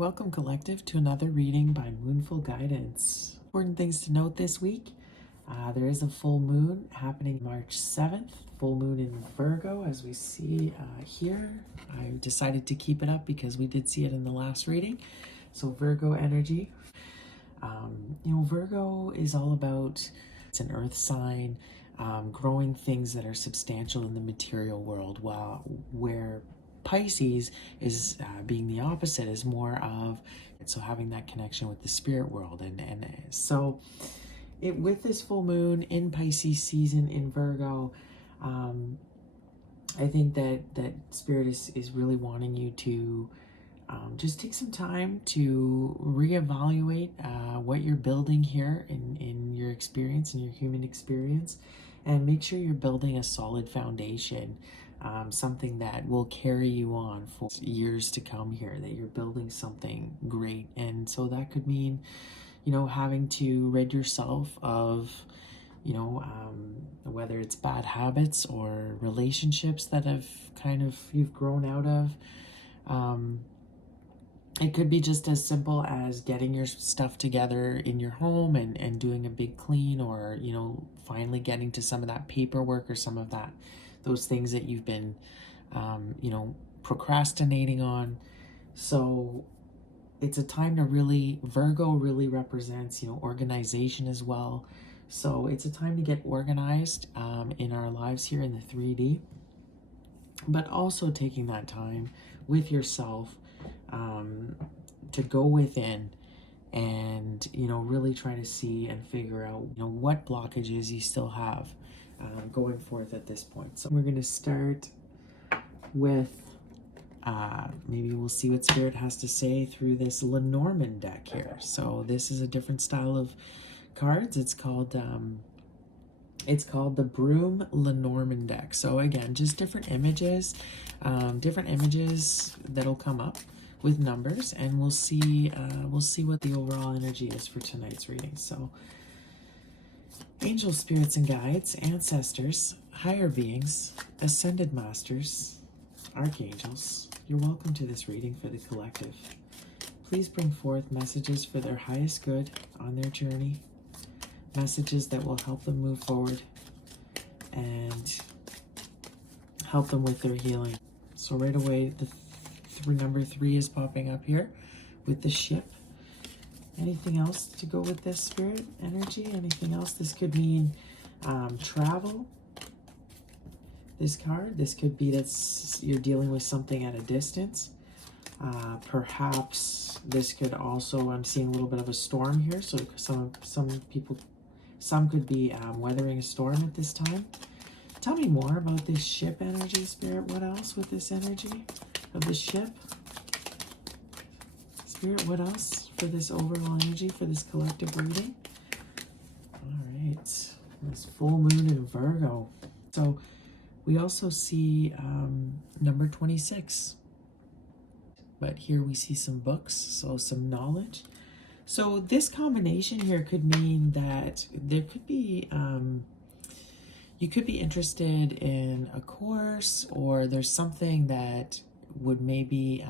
Welcome, Collective, to another reading by Moonful Guidance. Important things to note this week. There is a full moon happening March 7th, full moon in Virgo, as we see here. I decided to keep it up because we did see it in the last reading. So Virgo energy. Virgo is all about, it's an earth sign, growing things that are substantial in the material world, where Pisces is being the opposite, is more of, so having that connection with the spirit world. And so with this full moon in Pisces season in Virgo, I think that Spirit is really wanting you to just take some time to reevaluate what you're building here in your experience, in your human experience, and make sure you're building a solid foundation, something that will carry you on for years to come here, that you're building something great. And so that could mean, having to rid yourself of, whether it's bad habits or relationships that you've grown out of. It could be just as simple as getting your stuff together in your home and doing a big clean, or, finally getting to some of that paperwork or some of those things that you've been, procrastinating on. So it's a time to Virgo really represents, organization as well. So it's a time to get organized in our lives here in the 3D, but also taking that time with yourself to go within and, really try to see and figure out, what blockages you still have going forth at this point. So we're going to start with, maybe we'll see what Spirit has to say through this Lenormand deck here. So this is a different style of cards. It's called the Broom Lenormand deck. So again, just different images that'll come up with numbers, and we'll see what the overall energy is for tonight's reading. So angels, spirits, and guides, ancestors, higher beings, ascended masters, archangels, you're welcome to this reading for the collective. Please bring forth messages for their highest good on their journey, messages that will help them move forward and help them with their healing. So right away, number 3 is popping up here with the ship. Anything else to go with this, Spirit energy? Anything else? This could mean travel. This card. This could be that you're dealing with something at a distance. Perhaps this could also, I'm seeing a little bit of a storm here. So some could be weathering a storm at this time. Tell me more about this ship energy, Spirit. What else with this energy of the ship? Spirit, what else for this overall energy, for this collective reading? All right, this full moon in Virgo. So we also see number 26. But here we see some books, so some knowledge. So this combination here could mean that there could be, you could be interested in a course, or there's something that would maybe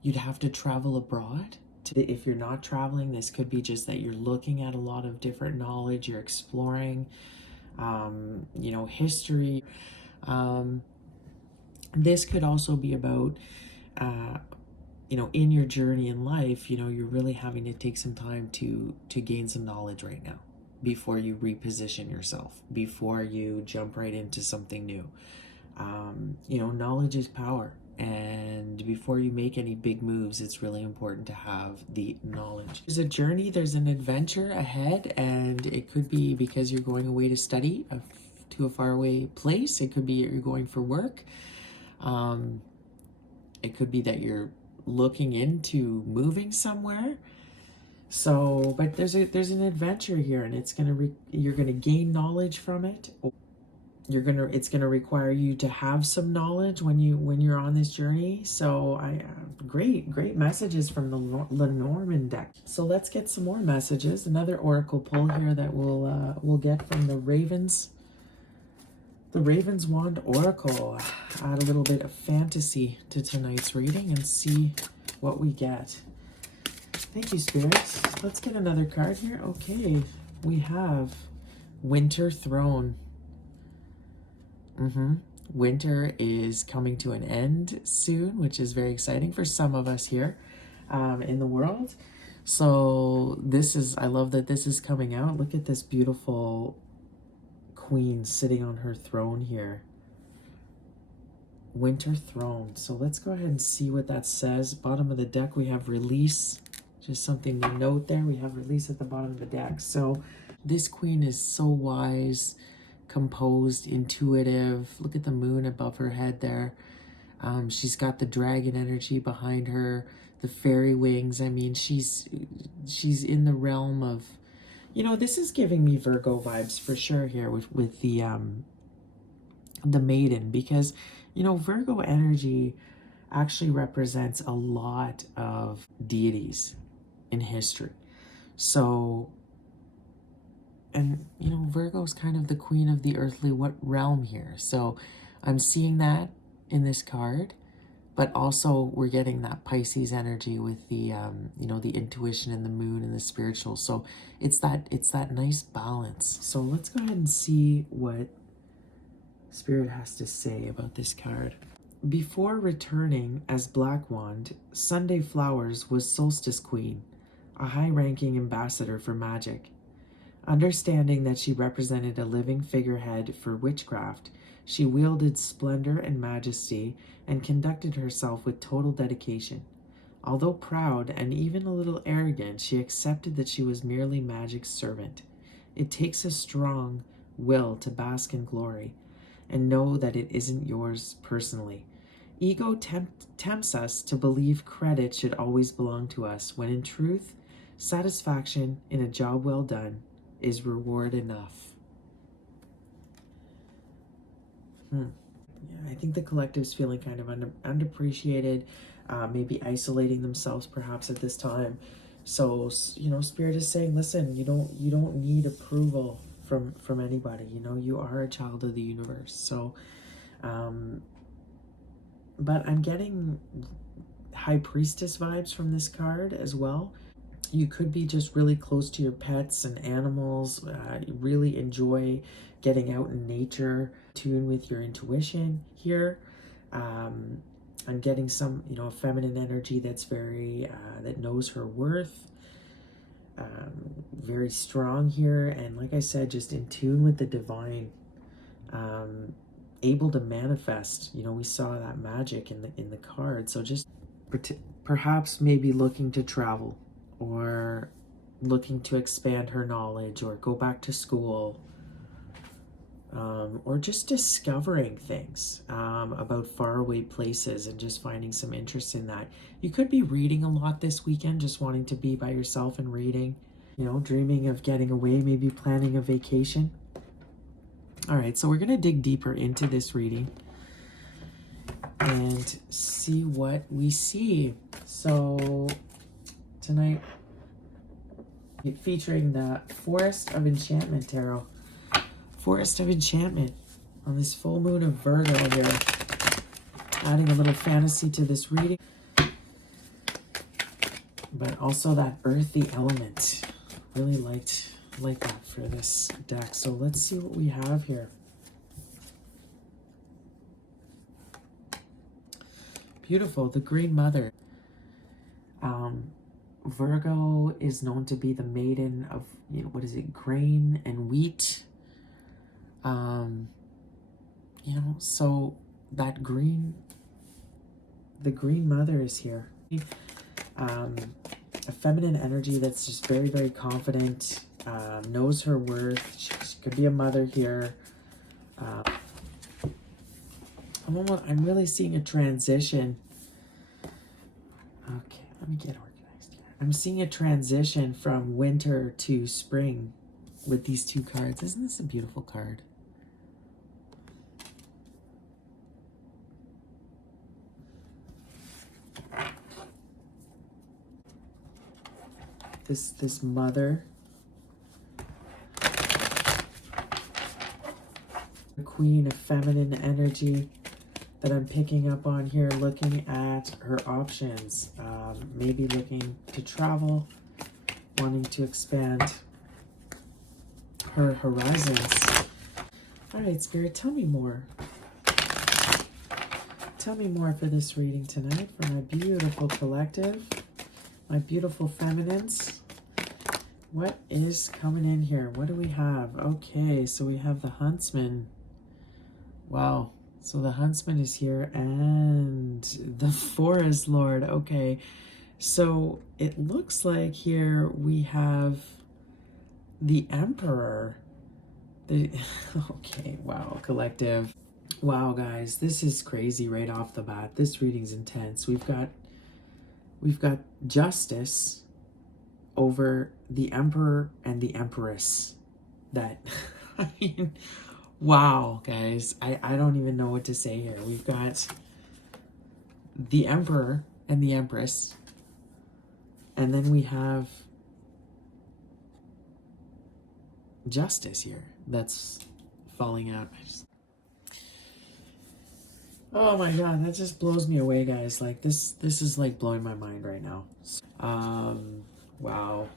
you'd have to travel abroad. If you're not traveling, this could be just that you're looking at a lot of different knowledge, you're exploring, history. This could also be about, in your journey in life, you're really having to take some time to gain some knowledge right now before you reposition yourself, before you jump right into something new. Knowledge is power. And before you make any big moves, it's really important to have the knowledge. There's a journey, there's an adventure ahead, and it could be because you're going away to study to a faraway place. It could be you're going for work. It could be that you're looking into moving somewhere. So, but there's an adventure here, and you're gonna gain knowledge from it. It's gonna require you to have some knowledge when you're on this journey. So great messages from the Lenormand deck. So let's get some more messages. Another oracle pull here that we'll get from the Ravens Wand Oracle. Add a little bit of fantasy to tonight's reading and see what we get. Thank you, Spirit. Let's get another card here. Okay, we have Winter Throne. Winter is coming to an end soon, which is very exciting for some of us here in the world. So this is, I love that this is coming out. Look at this beautiful queen sitting on her throne here. Winter Throne. So let's go ahead and see what that says. Bottom of the deck, we have release. Just something to note there. We have release at the bottom of the deck. So this queen is so wise, composed, intuitive. Look at the moon above her head there. She's got the dragon energy behind her, the fairy wings. I mean, she's in the realm of, you know, this is giving me Virgo vibes for sure here with the maiden, because, you know, Virgo energy actually represents a lot of deities in history. So, and, you know, Virgo is kind of the queen of the earthly realm here. So I'm seeing that in this card, but also we're getting that Pisces energy with the, you know, the intuition and the moon and the spiritual. So it's that nice balance. So let's go ahead and see what Spirit has to say about this card. Before returning as Black Wand, Sunday Flowers was Solstice Queen, a high-ranking ambassador for magic. Understanding that she represented a living figurehead for witchcraft, she wielded splendor and majesty and conducted herself with total dedication. Although proud and even a little arrogant, she accepted that she was merely magic's servant. It takes a strong will to bask in glory and know that it isn't yours personally. Ego tempts us to believe credit should always belong to us, when in truth, satisfaction in a job well done is reward enough. Yeah, I think the collective's feeling kind of underappreciated, maybe isolating themselves perhaps at this time. So, you know, Spirit is saying, listen, you don't need approval from anybody. You know, you are a child of the universe. So, but I'm getting High Priestess vibes from this card as well. You could be just really close to your pets and animals, really enjoy getting out in nature, tune with your intuition here. I'm getting some, you know, feminine energy that's very, that knows her worth, very strong here. And like I said, just in tune with the divine, able to manifest. You know, we saw that magic in the card. So just perhaps maybe looking to travel, or looking to expand her knowledge, or go back to school, or just discovering things about faraway places and just finding some interest in that. You could be reading a lot this weekend, just wanting to be by yourself and reading, you know, dreaming of getting away, maybe planning a vacation. All right, so we're going to dig deeper into this reading and see what we see. So tonight, featuring the Forest of Enchantment Tarot. Forest of Enchantment on this full moon of Virgo here. Adding a little fantasy to this reading, but also that earthy element. Really liked that for this deck. So let's see what we have here. Beautiful, the Green Mother. Virgo is known to be the maiden of, you know, what is it, grain and wheat. You know, so that the Green Mother is here. A feminine energy that's just very, very confident, knows her worth. She could be a mother here. I'm really seeing a transition. Okay, let me get organized here. I'm seeing a transition from winter to spring with these two cards. Isn't this a beautiful card? This mother, the queen of feminine energy that I'm picking up on here, looking at her options. maybe looking to travel, wanting to expand her horizons. All right, Spirit, tell me more. Tell me more for this reading tonight for my beautiful collective, my beautiful feminines. What is coming in here? What do we have? Okay, so we have the Huntsman. Wow. So the Huntsman is here and the Forest Lord. Okay. So it looks like here we have the Emperor. Okay, wow, collective. Wow, guys, this is crazy right off the bat. This reading's intense. We've got justice over the Emperor and the Empress. That, I mean, wow, guys, I don't even know what to say here. We've got the Emperor and the Empress, and then we have justice here that's falling out. Oh my god, that just blows me away, guys. Like this is like blowing my mind right now. Wow.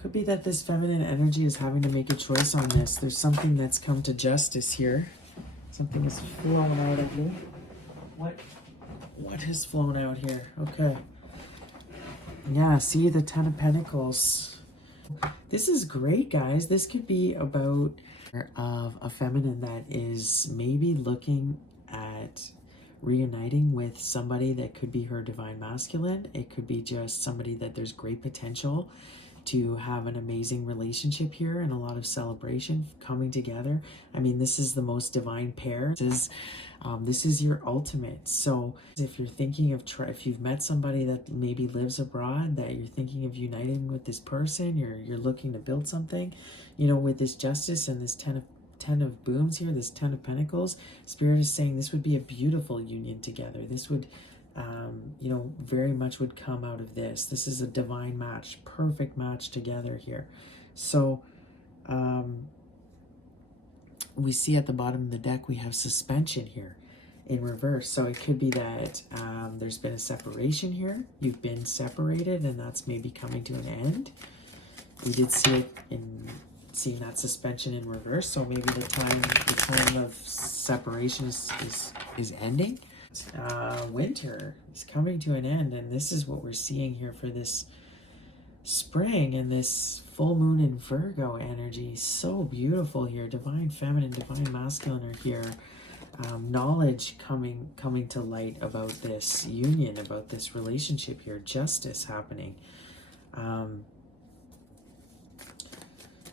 Could be that this feminine energy is having to make a choice on this. There's something that's come to justice here. Something is flown out of you. What has flown out here? Okay. Yeah, see the Ten of Pentacles. This is great, guys. This could be about of a feminine that is maybe looking at reuniting with somebody that could be her divine masculine. It could be just somebody that there's great potential to have an amazing relationship here and a lot of celebration coming together. I mean, this is the most divine pair. This is your ultimate. So if you're thinking of if you've met somebody that maybe lives abroad, that you're thinking of uniting with this person, you're looking to build something, you know, with this justice and this ten of booms here, this 10 of pentacles, Spirit is saying this would be a beautiful union together. This would you know, very much would come out of this. This is a divine match, perfect match together here. So we see at the bottom of the deck we have suspension here in reverse. So it could be that there's been a separation here. You've been separated and that's maybe coming to an end. We did see it in seeing that suspension in reverse. So maybe the time of separation is ending. Winter is coming to an end, and this is what we're seeing here for this spring and this full moon in Virgo energy. So beautiful here. Divine feminine, divine masculine are here. Knowledge coming to light about this union, about this relationship here. Justice happening.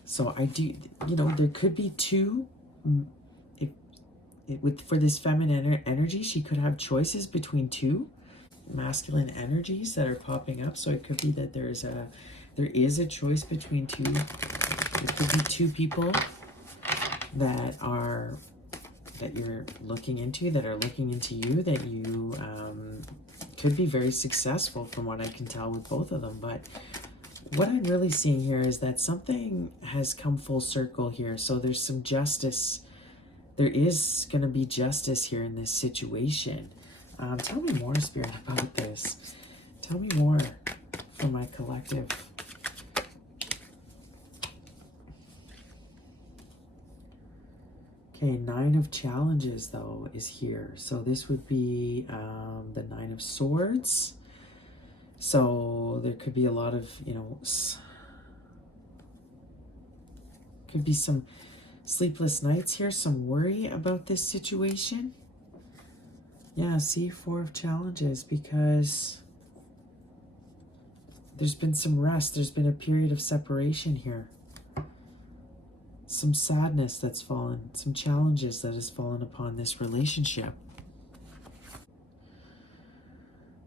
So I do, you know, there could be two. For this feminine energy, she could have choices between two masculine energies that are popping up. So it could be that there is a choice between two. There could be two people that you're looking into, that are looking into you, that you could be very successful from what I can tell with both of them. But what I'm really seeing here is that something has come full circle here. So there's some justice. There is going to be justice here in this situation. Tell me more, Spirit, about this. Tell me more for my collective. Okay, 9 of Challenges, though, is here. So this would be the 9 of Swords. So there could be a lot of, you know, could be some sleepless nights here, some worry about this situation. Yeah, see, 4 of Challenges, because there's been some rest. There's been a period of separation here. Some sadness that's fallen, some challenges that has fallen upon this relationship.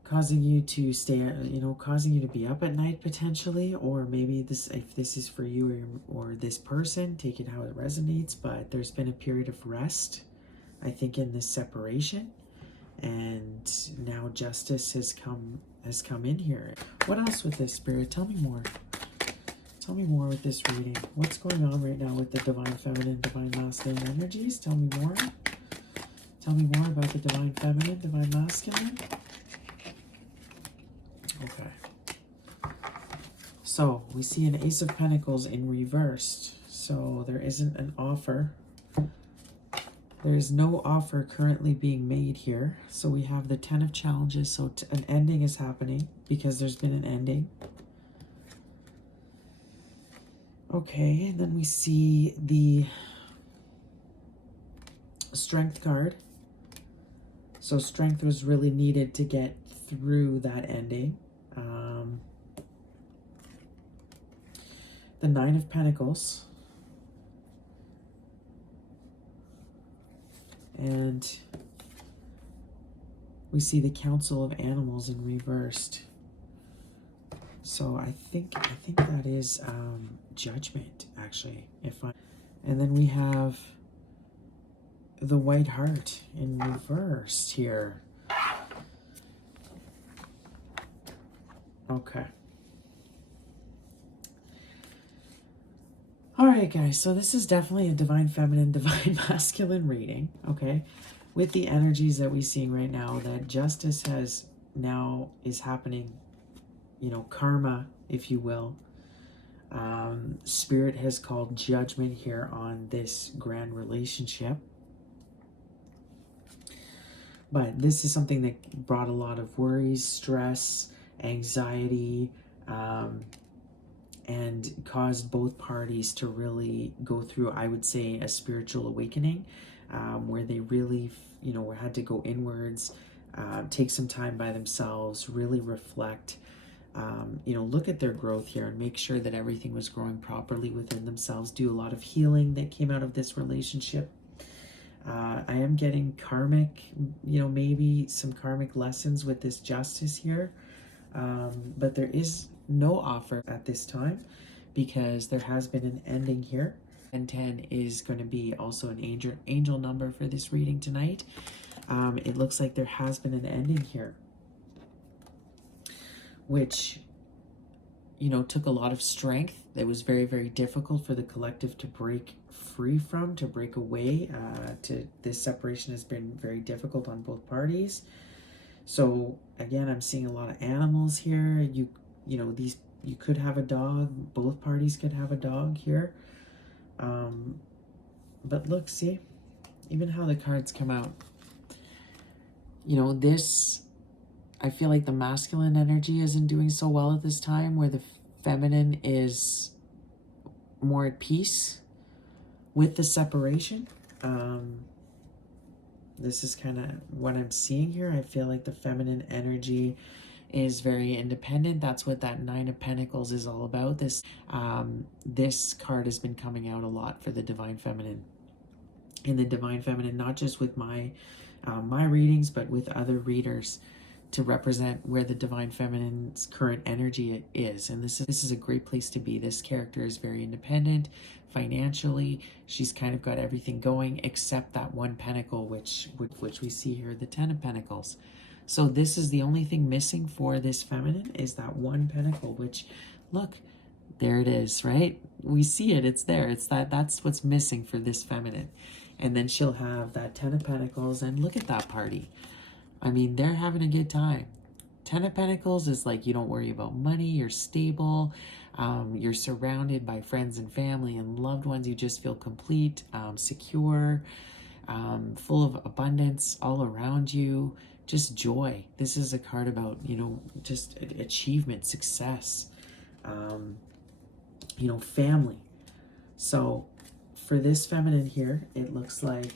Causing you to stay, you know, causing you to be up at night potentially, or maybe this, if this is for you or this person, take it how it resonates. But there's been a period of rest, I think, in this separation, and now justice has come in here. What else with this, Spirit? Tell me more. Tell me more with this reading. What's going on right now with the divine feminine, divine masculine energies? Tell me more. Tell me more about the divine feminine, divine masculine. Okay. So we see an Ace of Pentacles in reversed. So there isn't an offer. There is no offer currently being made here. So we have the 10 of Challenges. So an ending is happening because there's been an ending. Okay, and then we see the Strength card. So strength was really needed to get through that ending. The 9 of Pentacles. And we see the Council of Animals in reversed. So I think that is Judgment, actually. And then we have the White Heart in reversed here. Okay. All right, guys. So this is definitely a divine feminine, divine masculine reading. Okay. With the energies that we're seeing right now, that justice is happening, you know, karma, if you will. Spirit has called judgment here on this grand relationship. But this is something that brought a lot of worries, stress, anxiety, and caused both parties to really go through, I would say, a spiritual awakening, where they really, you know, had to go inwards, take some time by themselves, really reflect, you know, look at their growth here and make sure that everything was growing properly within themselves, do a lot of healing that came out of this relationship. I am getting karmic, you know, maybe some karmic lessons with this justice here, but there is no offer at this time because there has been an ending here. And 10 is going to be also an angel number for this reading tonight. It looks like there has been an ending here, which, you know, took a lot of strength. It was very, very difficult for the collective to break free from, to break away. This separation has been very difficult on both parties. So again, I'm seeing a lot of animals here. You know, you could have a dog. Both parties could have a dog here. But look, see, even how the cards come out. You know, this, I feel like the masculine energy isn't doing so well at this time, where the feminine is more at peace with the separation. This is kind of what I'm seeing here. I feel like the feminine energy is very independent. That's what that 9 of Pentacles is all about. This card has been coming out a lot for the divine feminine. In the divine feminine, not just with my readings, but with other readers, to represent where the divine feminine's current energy is. And this is a great place to be. This character is very independent financially. She's kind of got everything going except that 1 pentacle, which we see here, the 10 of Pentacles. So this is the only thing missing for this feminine, is that 1 pentacle, which, look, there it is, right? We see it, it's there. That's what's missing for this feminine. And then she'll have that 10 of Pentacles, and look at that party. I mean, they're having a good time. 10 of Pentacles is like, you don't worry about money, you're stable, you're surrounded by friends and family and loved ones, you just feel complete, secure, full of abundance all around you, just joy. This is a card about, you know, just achievement, success, you know, family. So for this feminine here, it looks like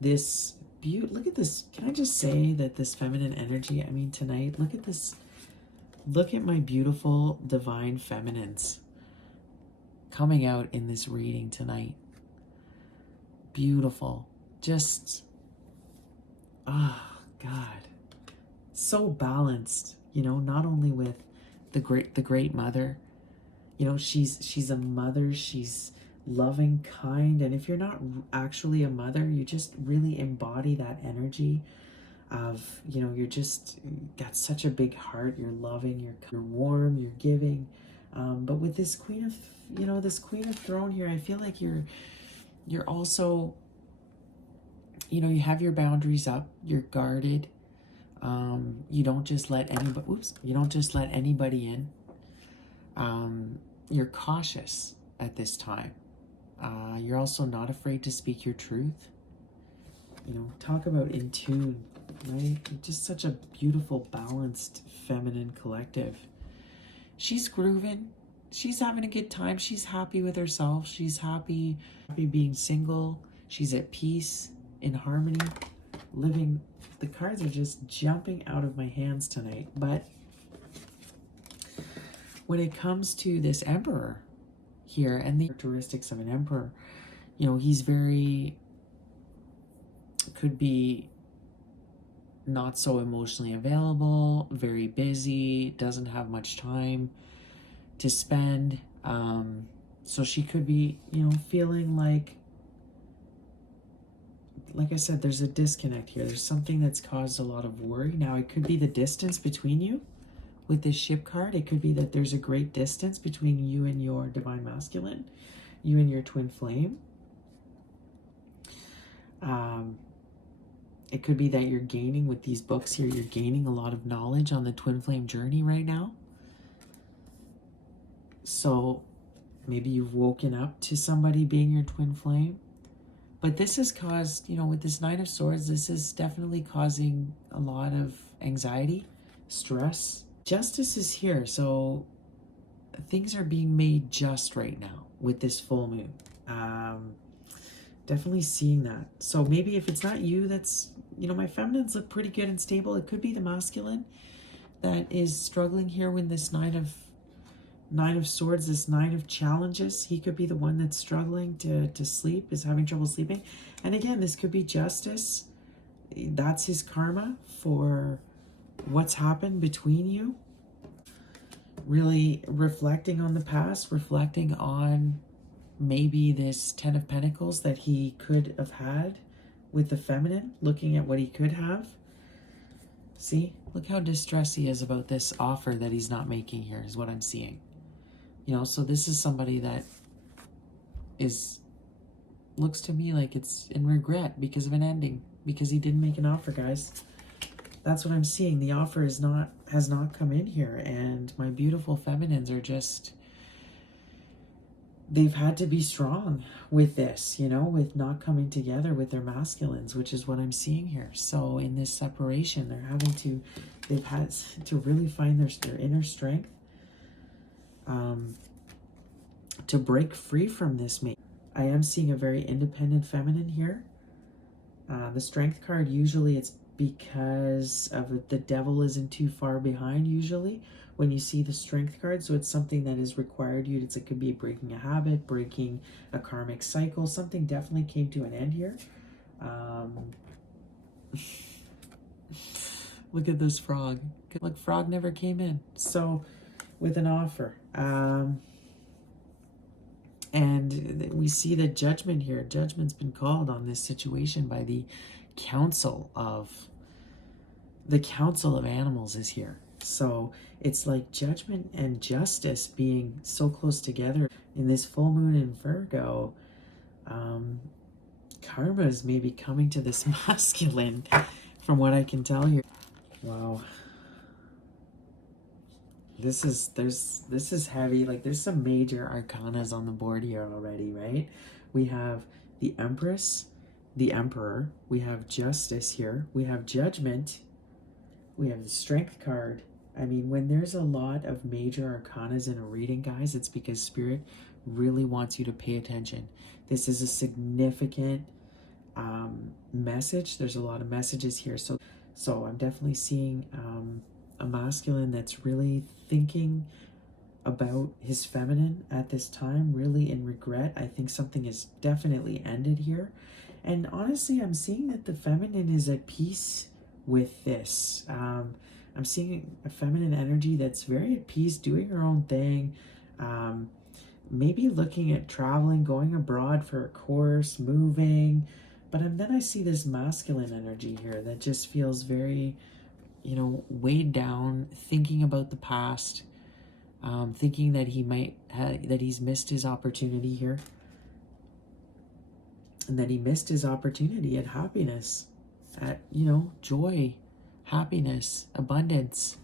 this look at this. Can I just say that this feminine energy, I mean, tonight, look at this. Look at my beautiful divine feminines coming out in this reading tonight. Beautiful. Just, oh, God. So balanced, you know, not only with the great mother, you know, she's a mother, she's loving, kind, and if you're not actually a mother, you just really embody that energy of, you know, you're just got such a big heart, you're loving, you're warm, you're giving, But with this Queen of, this Queen of Throne here, I feel like you're also, you have your boundaries up, you're guarded. You don't just let anybody, you don't just let anybody in. You're cautious at this time. You're also not afraid to speak your truth. Talk about in tune, right? Just such a beautiful, balanced, feminine collective. She's grooving. She's having a good time. She's happy with herself. She's happy being single. She's at peace, in harmony, living. The cards are just jumping out of my hands tonight. But when it comes to this Emperor here and the characteristics of an Emperor, he's could be not so emotionally available, very busy, doesn't have much time to spend. So she could be, feeling like I said, there's a disconnect here. There's something that's caused a lot of worry. Now, it could be the distance between you with this ship card. It could be that there's a great distance between you and your divine masculine, you and your twin flame. It could be that you're gaining with these books here, you're gaining a lot of knowledge on the twin flame journey right now. So maybe you've woken up to somebody being your twin flame. But this has caused, with this Nine of Swords, this is definitely causing a lot of anxiety, stress. Justice is here, so things are being made just right now with this full moon. Definitely seeing that. So maybe if it's not you, that's, my feminines look pretty good and stable. It could be the masculine that is struggling here with this Nine of Swords, this Nine of Challenges. He could be the one that's struggling to sleep, is having trouble sleeping. And again, this could be justice. That's his karma for what's happened between you. Really reflecting on the past, reflecting on maybe this Ten of Pentacles that he could have had with the feminine, looking at what he could have. See, look how distressed he is about this offer that he's not making here, is what I'm seeing. So this is somebody that looks to me like it's in regret because of an ending, because he didn't make an offer, guys. That's what I'm seeing. The offer has not come in here, and my beautiful feminines are just, they've had to be strong with this, with not coming together with their masculines, which is what I'm seeing here. So in this separation, they've had to really find their inner strength to break free from this. I am seeing a very independent feminine here. The Strength card, usually it's because of the devil isn't too far behind, usually, when you see the Strength card. So it's something that has required you. It could be breaking a habit, breaking a karmic cycle. Something definitely came to an end here. Look at this frog. Look, frog never came in. So with an offer. And we see the judgment here. Judgment's been called on this situation by the Council of Animals is here. So it's like judgment and justice being so close together in this full moon in Virgo. Karma is maybe coming to this masculine, from what I can tell here. Wow. This is heavy. Like, there's some major arcanas on the board here already, right? We have the Empress, the Emperor, we have Justice here, we have Judgment, we have the Strength card. I mean, when there's a lot of major arcanas in a reading, guys, it's because Spirit really wants you to pay attention. This is a significant message. There's a lot of messages here. So I'm definitely seeing a masculine that's really thinking about his feminine at this time, really in regret. I think something is definitely ended here. And honestly, I'm seeing that the feminine is at peace with this. I'm seeing a feminine energy that's very at peace, doing her own thing. Maybe looking at traveling, going abroad for a course, moving. But then I see this masculine energy here that just feels very, weighed down, thinking about the past, thinking that that he's missed his opportunity here, and that he missed his opportunity at happiness, at, you know, joy, happiness, abundance.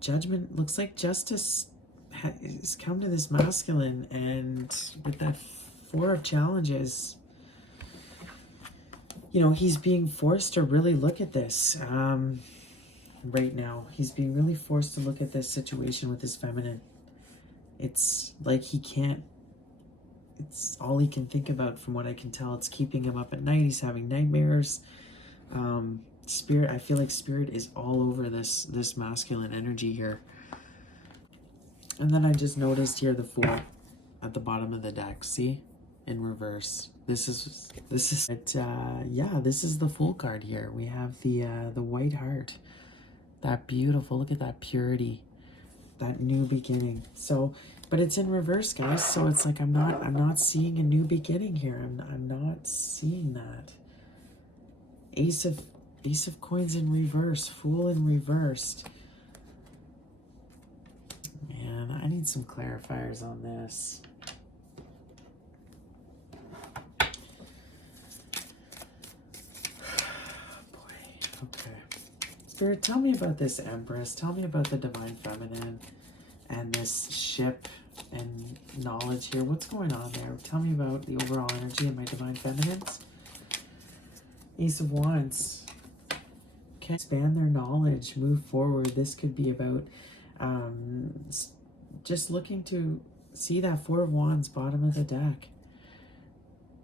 Judgment, looks like justice has come to this masculine, and with that Four of Challenges, you know, he's being forced to really look at this right now. He's being really forced to look at this situation with his feminine. It's like he can't, it's all he can think about from what I can tell. It's keeping him up at night. He's having nightmares. Spirit, I feel like Spirit is all over this masculine energy here. And then I just noticed here the Fool at the bottom of the deck. See? In reverse. This is it. Yeah, this is the Fool card here. We have the white heart. That beautiful, look at that purity, that new beginning. So, but it's in reverse, guys. So it's like I'm not seeing a new beginning here. I'm not seeing that. Ace of Coins in reverse, Fool in reversed. Man, I need some clarifiers on this. Okay. Spirit, tell me about this Empress. Tell me about the Divine Feminine and this ship and knowledge here. What's going on there? Tell me about the overall energy of my Divine Feminines. Ace of Wands. Okay. Expand their knowledge. Move forward. This could be about just looking to see that Four of Wands bottom of the deck.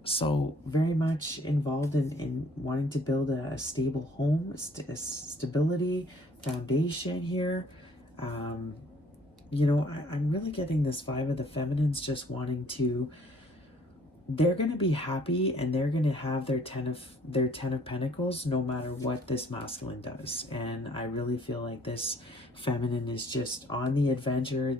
So very much involved in wanting to build a stable home, stability, foundation here. You know, I'm really getting this vibe of the feminines just wanting to, they're going to be happy and they're going to have their 10 of Pentacles no matter what this masculine does. And I really feel like this feminine is just on the adventure.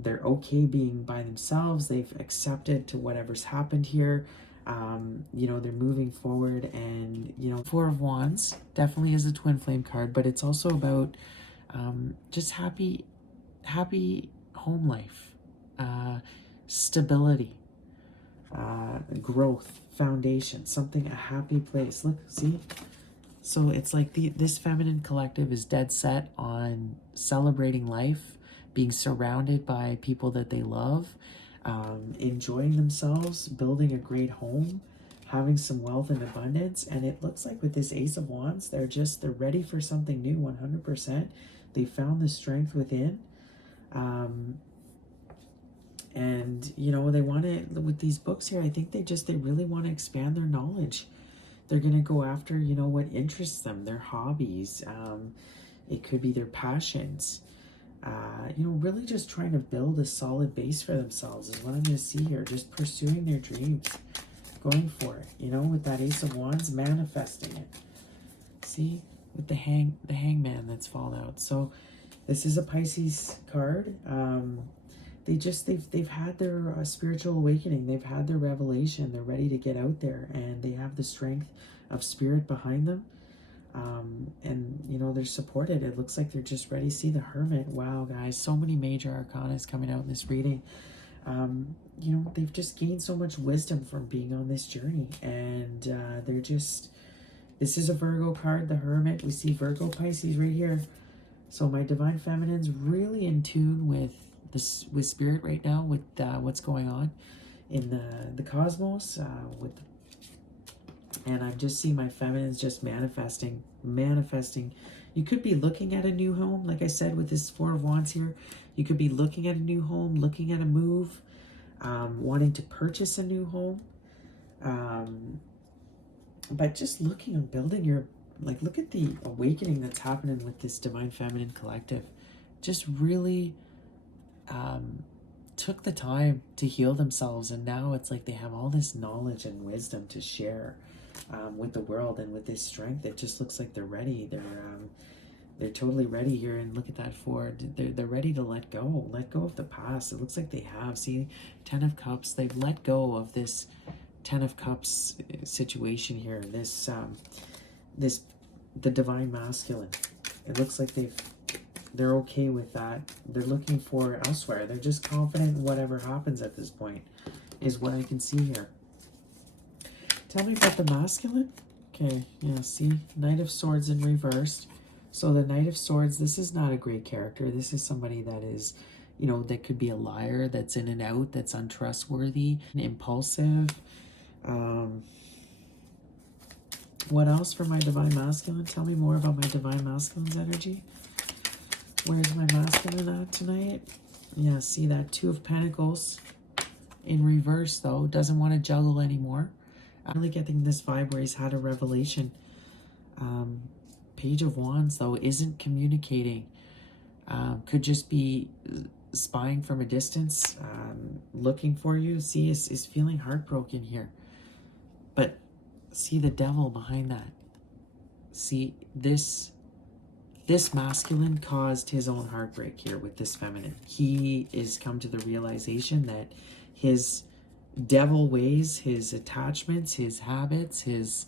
They're okay being by themselves. They've accepted to whatever's happened here. You know, they're moving forward, and, you know, Four of Wands definitely is a twin flame card, but it's also about just happy home life, stability, growth, foundation, something, a happy place. Look, see? So it's like this feminine collective is dead set on celebrating life, being surrounded by people that they love, enjoying themselves, building a great home, having some wealth and abundance. And it looks like with this Ace of Wands, they're ready for something new, 100%. They found the strength within. And, you know, they want to, with these books here, I think they really want to expand their knowledge. They're going to go after, you know, what interests them, their hobbies. It could be their passions. You know, really just trying to build a solid base for themselves is what I'm going to see here. Just pursuing their dreams, going for it, you know, with that Ace of Wands, manifesting it. See, with the hangman that's fallen out. So this is a Pisces card. They've had their spiritual awakening. They've had their revelation. They're ready to get out there, and they have the strength of spirit behind them. And, you know, they're supported. It looks like they're just ready. See the Hermit. Wow, guys, so many major arcana is coming out in this reading. You know, they've just gained so much wisdom from being on this journey, and they're just, this is a Virgo card, the Hermit. We see Virgo, Pisces right here. So my Divine Feminine's really in tune with this, with spirit right now, with what's going on in the cosmos, and I'm just seeing my feminines just manifesting. You could be looking at a new home, like I said, with this Four of Wands here. You could be looking at a new home, looking at a move, wanting to purchase a new home, but just looking and building your, like, look at the awakening that's happening with this Divine Feminine collective. Just really took the time to heal themselves, and now it's like they have all this knowledge and wisdom to share with the world, and with this strength, it just looks like they're ready. They're totally ready here. And look at that Four. They're ready to let go of the past. It looks like they have. See, 10 of Cups. They've let go of this 10 of Cups situation here. The Divine Masculine. It looks like they've They're okay with that. They're looking for elsewhere. They're just confident in whatever happens at this point, is what I can see here. Tell me about the masculine. Okay, yeah, see? Knight of Swords in reverse. So the Knight of Swords, this is not a great character. This is somebody that is, you know, that could be a liar, that's in and out, that's untrustworthy, impulsive. What else for my Divine Masculine? Tell me more about my Divine Masculine's energy. Where's my masculine at tonight? Yeah, see that 2 of Pentacles in reverse, though. Doesn't want to juggle anymore. I'm really getting this vibe where he's had a revelation. Page of Wands, though, isn't communicating. Could just be spying from a distance, looking for you. See, is feeling heartbroken here. But see the devil behind that. See, this masculine caused his own heartbreak here with this feminine. He is come to the realization that his devil ways, his attachments, his habits, his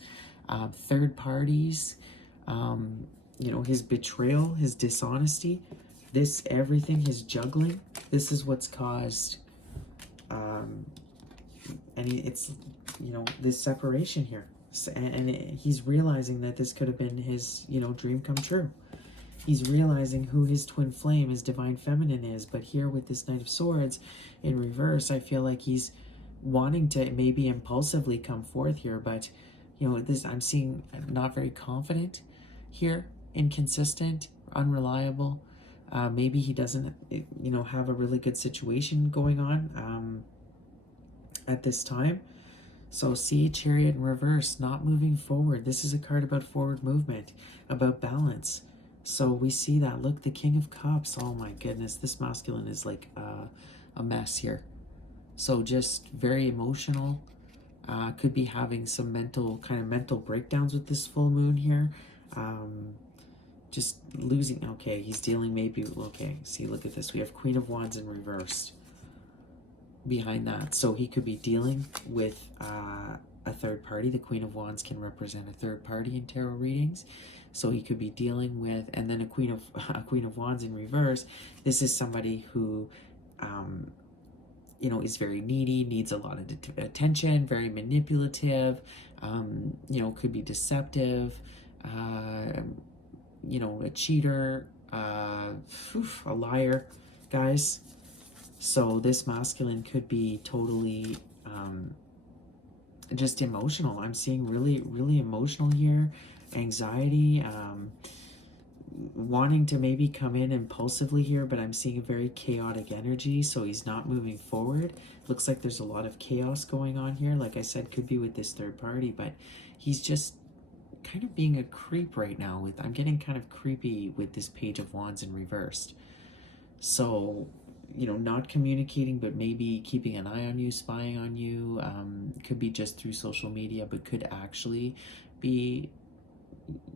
third parties, you know, his betrayal, his dishonesty, this everything, his juggling, this is what's caused, it's, you know, this separation here. And he's realizing that this could have been his, you know, dream come true. He's realizing who his twin flame, his divine feminine is. But here with this Knight of Swords in reverse, I feel like he's wanting to maybe impulsively come forth here. But, you know, this, I'm seeing not very confident here, inconsistent, unreliable. Maybe he doesn't, you know, have a really good situation going on at this time. So see, Chariot in reverse, not moving forward. This is a card about forward movement, about balance. So we see that. Look, the King of Cups. Oh my goodness, this masculine is like a mess here. So just very emotional. Could be having some mental breakdowns with this full moon here. Just losing. Okay, he's dealing maybe. Okay, see, look at this. We have Queen of Wands in reverse behind that. So he could be dealing with a third party. The Queen of Wands can represent a third party in tarot readings. So he could be dealing with, and then a Queen of Wands in reverse. This is somebody who, you know, is very needy, needs a lot of attention, very manipulative, you know, could be deceptive, you know, a cheater, a liar, guys. So this masculine could be totally just emotional. I'm seeing really, really emotional here. Anxiety, wanting to maybe come in impulsively here, but I'm seeing a very chaotic energy, so he's not moving forward. Looks like there's a lot of chaos going on here. Like I said, could be with this third party, but he's just kind of being a creep right now. I'm getting kind of creepy with this Page of Wands in reversed. So, you know, not communicating, but maybe keeping an eye on you, spying on you. Could be just through social media, but could actually be,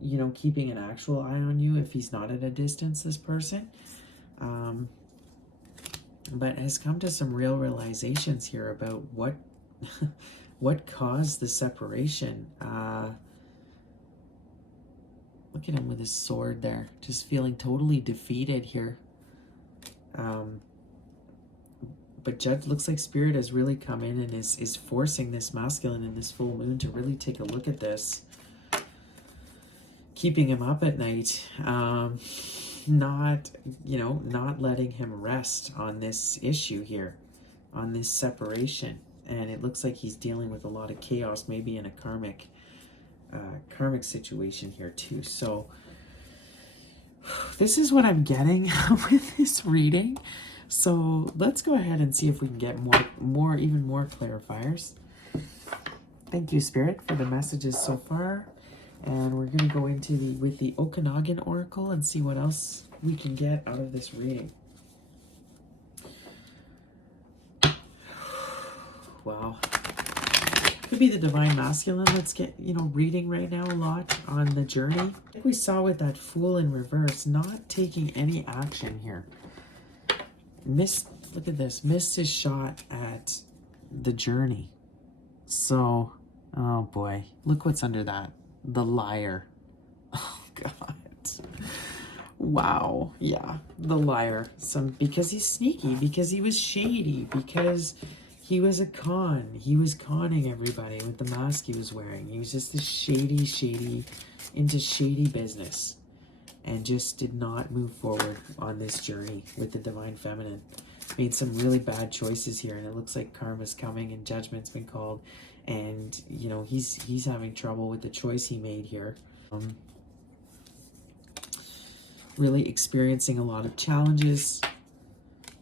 you know, keeping an actual eye on you if he's not at a distance, this person. But has come to some real realizations here about what what caused the separation. Look at him with his sword there, just feeling totally defeated here. But Judge, looks like Spirit has really come in and is forcing this masculine in this full moon to really take a look at this. Keeping him up at night. Not, you know, not letting him rest on this issue here, on this separation. And it looks like he's dealing with a lot of chaos, maybe in a karmic situation here too. So this is what I'm getting with this reading. So let's go ahead and see if we can get even more clarifiers. Thank you, Spirit, for the messages so far. And we're going to go into with the Okanagan Oracle and see what else we can get out of this reading. Wow. Could be the Divine Masculine. Let's get, you know, reading right now a lot on the journey. Like we saw with that Fool in reverse, not taking any action here. Look at this. Missed his shot at the journey. So, oh boy. Look what's under that. The liar. Oh, God. Wow. Yeah. The liar. Because he's sneaky, because he was shady, because he was a con. He was conning everybody with the mask he was wearing. He was just a shady, into shady business. And just did not move forward on this journey with the divine feminine. Made some really bad choices here, and it looks like karma's coming and judgment's been called. And, you know, he's having trouble with the choice he made here. Really experiencing a lot of challenges.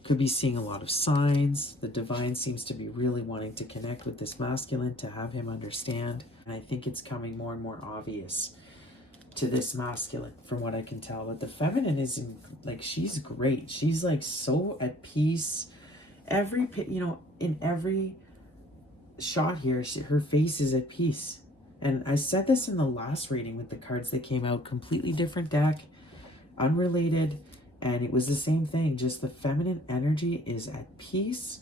Could be seeing a lot of signs. The divine seems to be really wanting to connect with this masculine, to have him understand. And I think it's coming more and more obvious to this masculine from what I can tell. But the feminine is like, she's great. She's like so at peace. In every shot here, her face is at peace. And I said this in the last reading with the cards that came out. Completely different deck, unrelated, and it was the same thing. Just the feminine energy is at peace,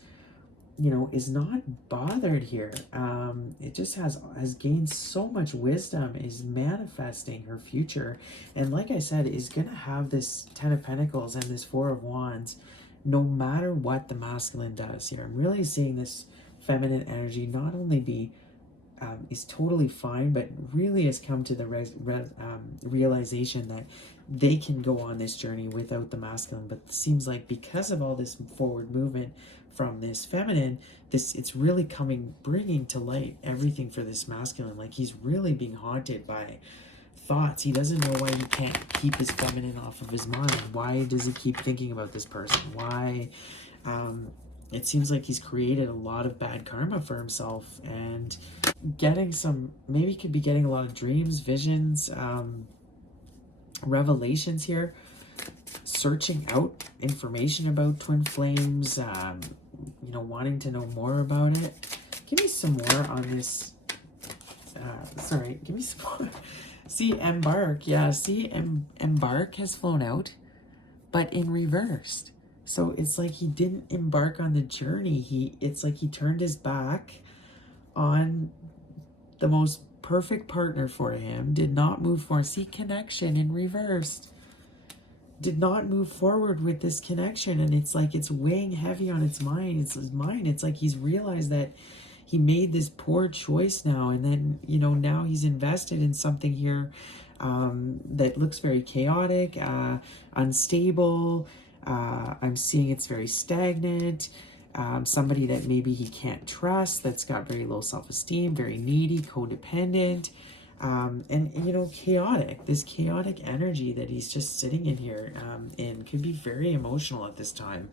you know, is not bothered here. It just has gained so much wisdom, is manifesting her future, and like I said, is gonna have this 10 of Pentacles and this 4 of Wands no matter what the masculine does here. I'm really seeing this feminine energy not only be is totally fine, but really has come to the realization that they can go on this journey without the masculine. But it seems like because of all this forward movement from this feminine, it's really bringing to light everything for this masculine. Like, he's really being haunted by thoughts. He doesn't know why he can't keep his feminine off of his mind. Why does he keep thinking about this person? Why? It seems like he's created a lot of bad karma for himself, and maybe could be getting a lot of dreams, visions, revelations here, searching out information about twin flames, you know, wanting to know more about it. Give me some more on this. Sorry, give me some more. See, embark. Yeah, see, embark has flown out, but in reversed. So it's like he didn't embark on the journey. It's like he turned his back on the most perfect partner for him, did not move forward. See, connection in reversed. Did not move forward with this connection, and it's like it's weighing heavy on its mind. It's his mind. It's like he's realized that he made this poor choice now, and then, you know, now he's invested in something here that looks very chaotic, unstable. I'm seeing it's very stagnant. Somebody that maybe he can't trust, that's got very low self-esteem, very needy, codependent, and you know, chaotic. This chaotic energy that he's just sitting in here and could be very emotional at this time.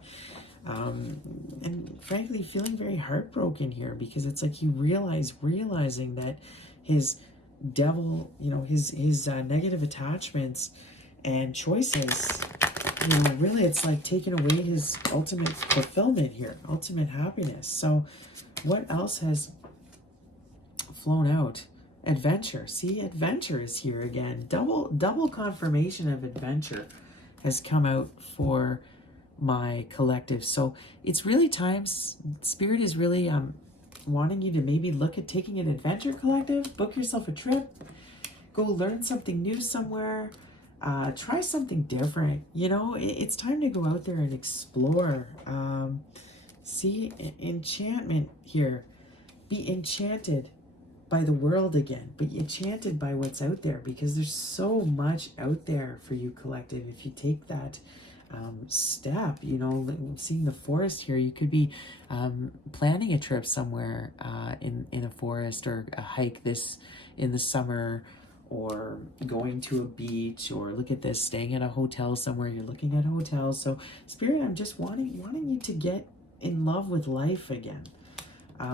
And frankly, feeling very heartbroken here, because it's like he realizing that his devil, you know, his negative attachments and choices, you know, really it's like taking away his ultimate fulfillment here, ultimate happiness. So what else has flown out? Adventure. See, adventure is here again. Double confirmation of adventure has come out for my collective. So it's really time. Spirit is really wanting you to maybe look at taking an adventure, collective. Book yourself a trip. Go learn something new somewhere. Try something different. You know, it's time to go out there and explore. See, enchantment here. Be enchanted by the world again. Be enchanted by what's out there, because there's so much out there for you, collective. If you take that step, you know, seeing the forest here, you could be planning a trip somewhere in a forest, or a hike in the summer, or going to a beach, or look at this, staying at a hotel somewhere. You're looking at hotels. So Spirit, I'm just wanting you to get in love with life again.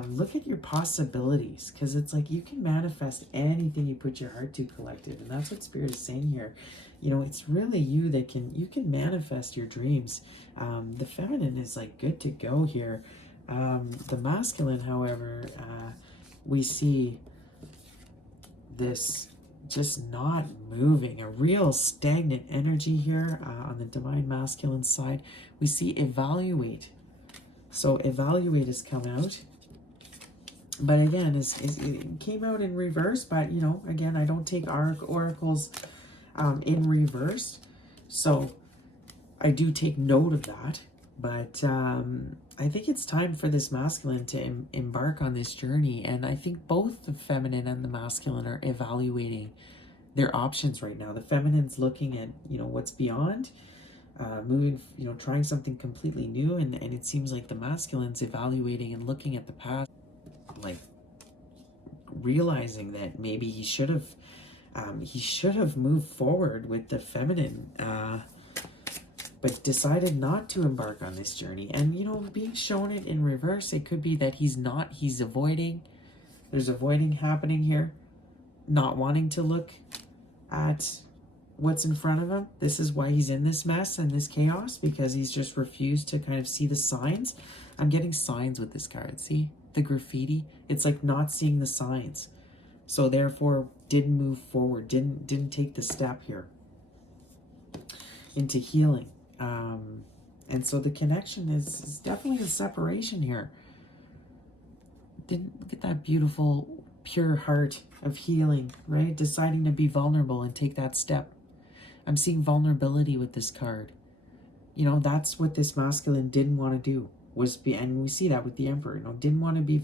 Look at your possibilities, because it's like you can manifest anything you put your heart to, collective. And that's what Spirit is saying here. You know, it's really you that you can manifest your dreams. The feminine is like good to go here. The masculine, however, we see this just not moving, a real stagnant energy here on the divine masculine side. We see evaluate. So evaluate has come out. But again, it came out in reverse. But, you know, again, I don't take oracles in reverse. So I do take note of that. But I think it's time for this masculine to embark on this journey. And I think both the feminine and the masculine are evaluating their options right now. The feminine's looking at, what's beyond, moving, trying something completely new. And it seems like the masculine's evaluating and looking at the past, like realizing that maybe he should have moved forward with the feminine, but decided not to embark on this journey. And, being shown it in reverse, it could be that he's avoiding. There's avoiding happening here, not wanting to look at what's in front of him. This is why he's in this mess and this chaos, because he's just refused to kind of see the signs. I'm getting signs with this card. See the graffiti? It's like not seeing the signs. So therefore didn't move forward, didn't take the step here into healing. And so the connection is definitely a separation here. Look at that beautiful, pure heart of healing, right? Deciding to be vulnerable and take that step. I'm seeing vulnerability with this card. That's what this masculine didn't want to do, and we see that with the Emperor. Didn't want to be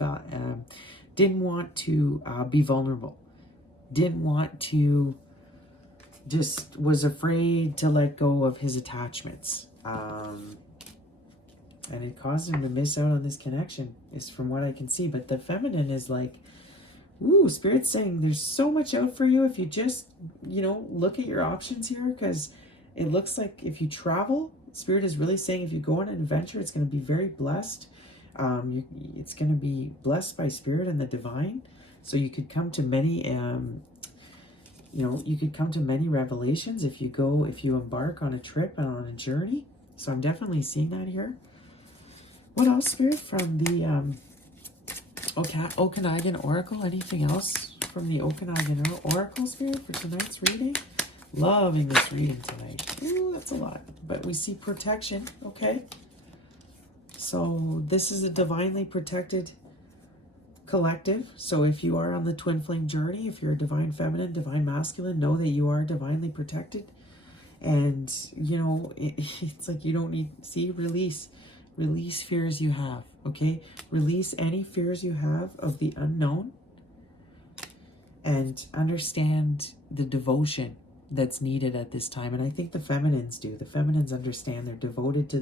vulnerable. Didn't want to, just was afraid to let go of his attachments. And it caused him to miss out on this connection, is from what I can see. But the feminine is like, ooh, Spirit's saying there's so much out for you if you just, look at your options here, because it looks like if you travel, Spirit is really saying if you go on an adventure, it's going to be very blessed. It's going to be blessed by Spirit and the divine. So you could come to many, you could come to many revelations if you embark on a trip and on a journey. So I'm definitely seeing that here. What else, Spirit, from the Okanagan Oracle? Anything else from the Okanagan Oracle, Spirit, for tonight's reading? Loving this reading tonight. Ooh, that's a lot. But we see protection, okay? So this is a divinely protected collective. So if you are on the twin flame journey, if you're a divine feminine, divine masculine, know that you are divinely protected. And, it's like you don't need, release fears you have, okay? Release any fears you have of the unknown, and understand the devotion that's needed at this time. And I think the feminines do. The feminines understand they're devoted to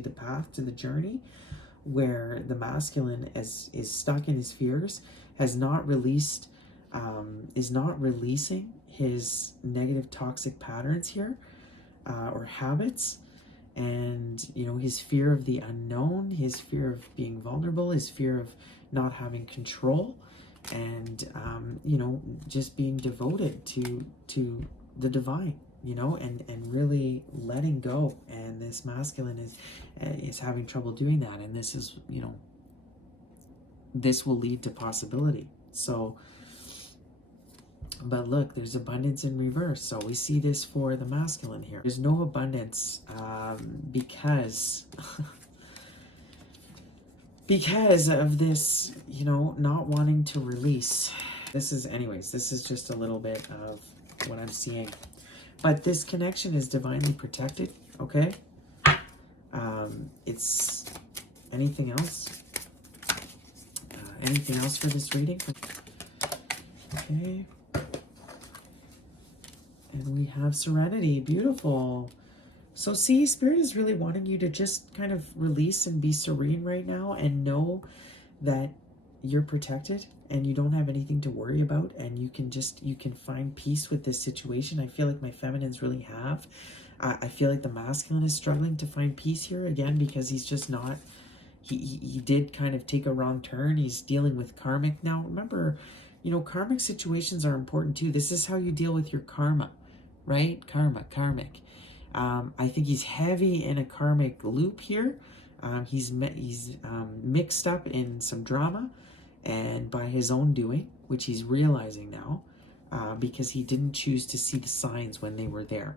the path, to the journey, where the masculine is stuck in his fears, is not releasing his negative toxic patterns here, or habits. And, his fear of the unknown, his fear of being vulnerable, his fear of not having control, and, just being devoted to the divine, and really letting go. And this masculine is having trouble doing that. And this is, this will lead to possibility. So, but look, there's abundance in reverse. So we see this for the masculine here. There's no abundance because of this, not wanting to release. This is just a little bit of what I'm seeing. But this connection is divinely protected, okay? It's anything else? Anything else for this reading? Okay. And we have serenity. Beautiful. So see, Spirit is really wanting you to just kind of release and be serene right now, and know that you're protected and you don't have anything to worry about, and you can find peace with this situation. I feel like my feminines really have. I feel like the masculine is struggling to find peace here again, because he's just not, he did kind of take a wrong turn. He's dealing with karmic. Now remember, karmic situations are important too. This is how you deal with your karma, right? Karmic. I think he's heavy in a karmic loop here. He's mixed up in some drama, and by his own doing, which he's realizing now, because he didn't choose to see the signs when they were there.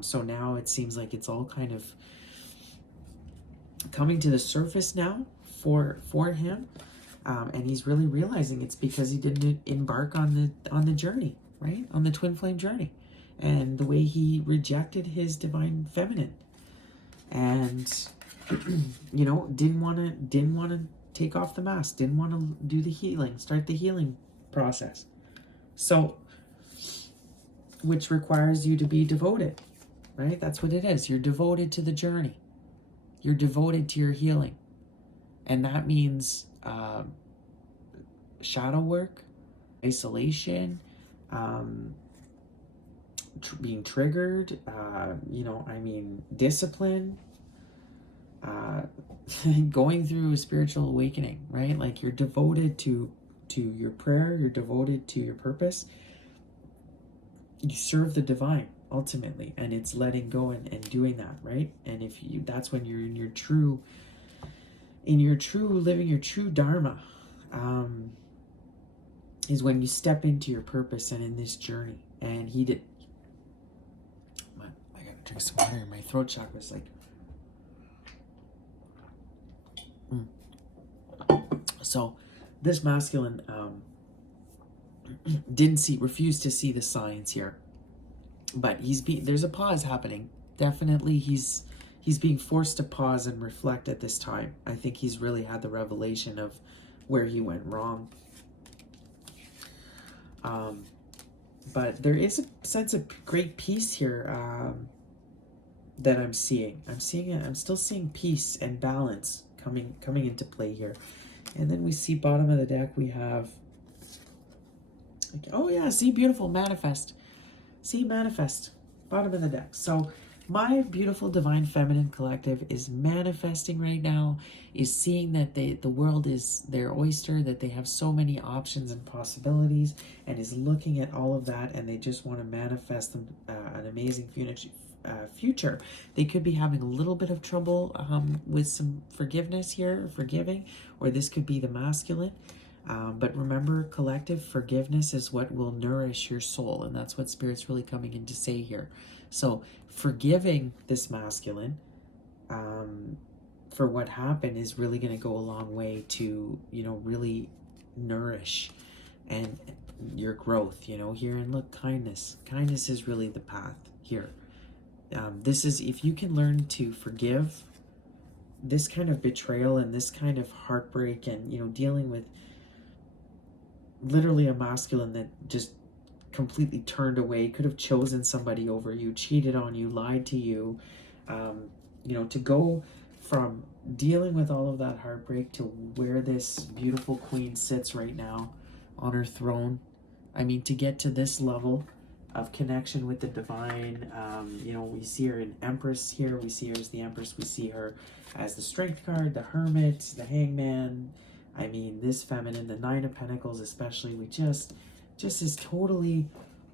So now it seems like it's all kind of coming to the surface now for him. And he's really realizing it's because he didn't embark on the journey, right? On the twin flame journey. and the way he rejected his divine feminine, and you know, didn't want to take off the mask, didn't want to do the healing, start the healing process. So, which requires you to be devoted, right? That's what it is. You're devoted to the journey. You're devoted to your healing. And that means shadow work, isolation, being triggered, you know, I mean, discipline, going through a spiritual awakening, right? Like you're devoted to your prayer, you're devoted to your purpose. You serve the divine ultimately, and it's letting go and doing that, right? And if you, that's when you're in your true living your true dharma, is when you step into your purpose and in this journey. And he did. I gotta drink some water. My throat chakra's like. So, this masculine refused to see the signs here, but there's a pause happening. Definitely, he's being forced to pause and reflect at this time. I think he's really had the revelation of where he went wrong. But there is a sense of great peace here that I'm seeing. I'm still seeing peace and balance coming into play here. And then we see bottom of the deck, we have, oh yeah, see, beautiful, manifest. See, manifest, bottom of the deck. So my beautiful divine feminine collective is manifesting right now, is seeing that the world is their oyster, that they have so many options and possibilities, and is looking at all of that, and they just want to manifest them an amazing future. They could be having a little bit of trouble with some forgiveness here, forgiving, or this could be the masculine. But remember, collective forgiveness is what will nourish your soul, and that's what Spirit's really coming in to say here. So forgiving this masculine for what happened is really going to go a long way to, you know, really nourish and your growth, you know, here. And look, kindness is really the path here. This is, if you can learn to forgive this kind of betrayal and this kind of heartbreak, and, you know, dealing with literally a masculine that just completely turned away, could have chosen somebody over you, cheated on you, lied to you, you know, to go from dealing with all of that heartbreak to where this beautiful queen sits right now on her throne. I mean, to get to this level of connection with the divine, you know, we see her in Empress here, we see her as the Empress, we see her as the Strength card, the Hermit, the Hangman. I mean, this feminine, the Nine of Pentacles especially, we just is totally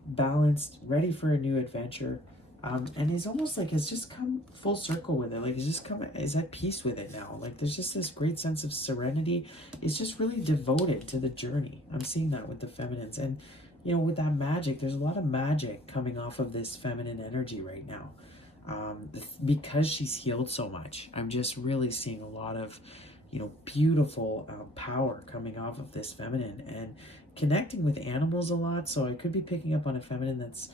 balanced, ready for a new adventure, and he's almost like has just come full circle with it. Like is at peace with it now. Like there's just this great sense of serenity. It's just really devoted to the journey. I'm seeing that with the feminines, and you know, with that magic, there's a lot of magic coming off of this feminine energy right now, because she's healed so much. I'm just really seeing a lot of, you know, beautiful power coming off of this feminine, and connecting with animals a lot. So I could be picking up on a feminine that's,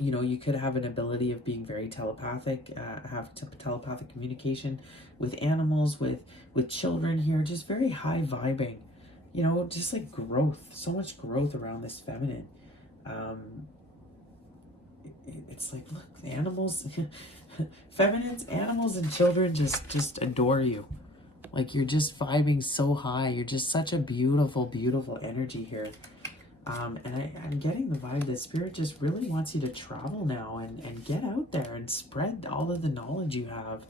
you know, you could have an ability of being very telepathic, have telepathic communication with animals, with children here, just very high vibing, you know, just like growth, so much growth around this feminine. It's like, look, the animals, feminines, animals and children just adore you. Like you're just vibing so high. You're just such a beautiful, beautiful energy here. And I'm getting the vibe that Spirit just really wants you to travel now and get out there and spread all of the knowledge you have.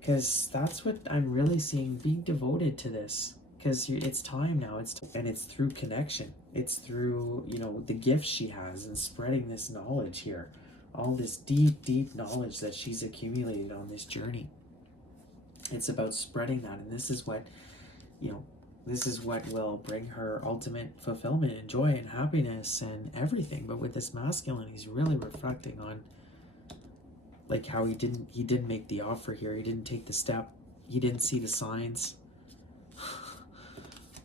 Because that's what I'm really seeing, being devoted to this. Because it's time now. And it's through connection. It's through, you know, the gifts she has and spreading this knowledge here. All this deep, deep knowledge that she's accumulated on this journey. It's about spreading that. And this is what, you know, this is what will bring her ultimate fulfillment and joy and happiness and everything. But with this masculine, he's really reflecting on like how he didn't make the offer here. He didn't take the step. He didn't see the signs.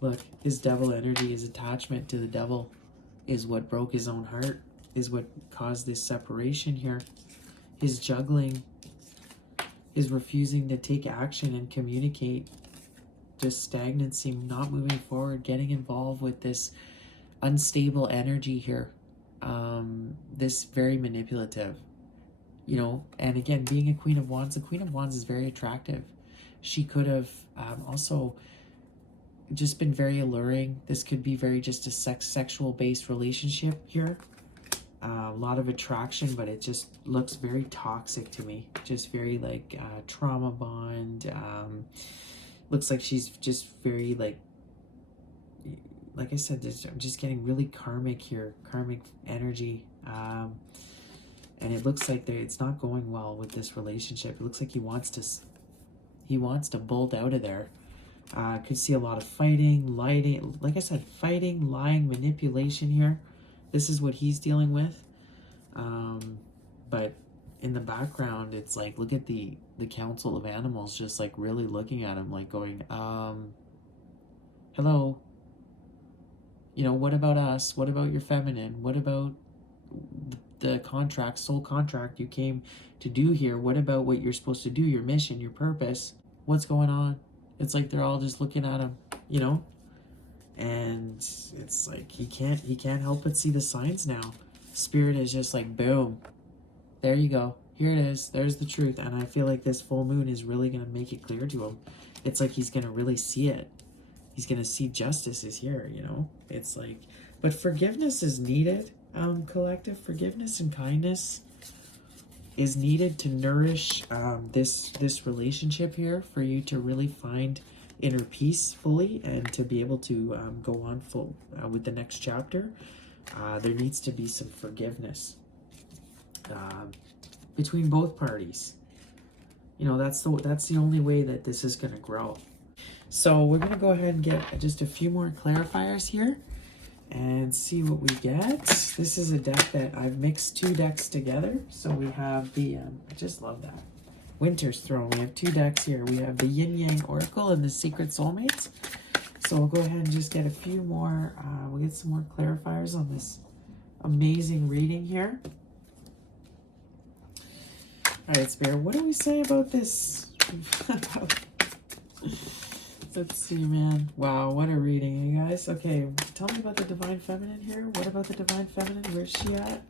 Look, his devil energy, his attachment to the devil is what broke his own heart. is what caused this separation here. His juggling, his refusing to take action and communicate, just stagnancy, not moving forward, getting involved with this unstable energy here. This very manipulative, you know, and again, being a Queen of Wands, the Queen of Wands is very attractive. She could have also just been very alluring. This could be very just a sexual based relationship here. A lot of attraction, but it just looks very toxic to me. Just very like trauma bond. Looks like she's just very like I said, I'm just getting really karmic here, karmic energy. And it looks like it's not going well with this relationship. It looks like he wants to bolt out of there. Could see a lot of fighting, lying, like I said, fighting, lying, manipulation here. This is what he's dealing with. But in the background, it's like, look at the council of animals just like really looking at him, like going, hello, you know, what about us? What about your feminine? What about the contract, soul contract you came to do here? What about what you're supposed to do, your mission, your purpose? What's going on? It's like they're all just looking at him, you know? And it's like he can't help but see the signs now. Spirit is just like, boom, there you go, here it is, there's the truth. And I feel like this full moon is really going to make it clear to him. It's like he's going to really see it. He's going to see justice is here, you know? It's like, but forgiveness is needed, collective. Forgiveness and kindness is needed to nourish this relationship here, for you to really find inner peace fully and to be able to go on full with the next chapter. There needs to be some forgiveness between both parties. You know, that's the only way that this is going to grow. So we're going to go ahead and get just a few more clarifiers here and see what we get. This is a deck that I've mixed 2 decks together. So we have the, I just love that, Winter's Throne. We have 2 decks here. We have the Yin Yang Oracle and the Secret Soulmates. So we'll go ahead and just get a few more, we'll get some more clarifiers on this amazing reading here. All right, Spirit, what do we say about this? Let's see, man. Wow, what a reading, you guys. Okay, tell me about the Divine Feminine here. What about the Divine Feminine? Where's she at?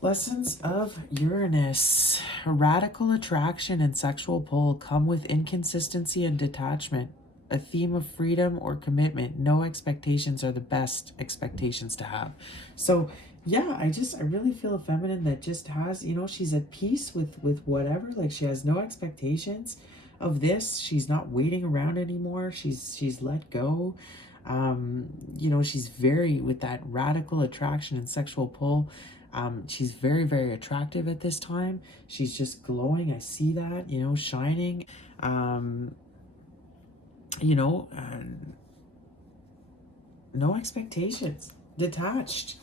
Lessons of Uranus. Radical attraction and sexual pull come with inconsistency and detachment. A theme of freedom or commitment. No expectations are the best expectations to have. So, yeah, I really feel a feminine that just has, you know, she's at peace with whatever. Like, she has no expectations of this. She's not waiting around anymore. She's let go. You know, she's very, with that radical attraction and sexual pull, she's very, very attractive at this time. She's just glowing. I see that, you know, shining. You know, no expectations, detached.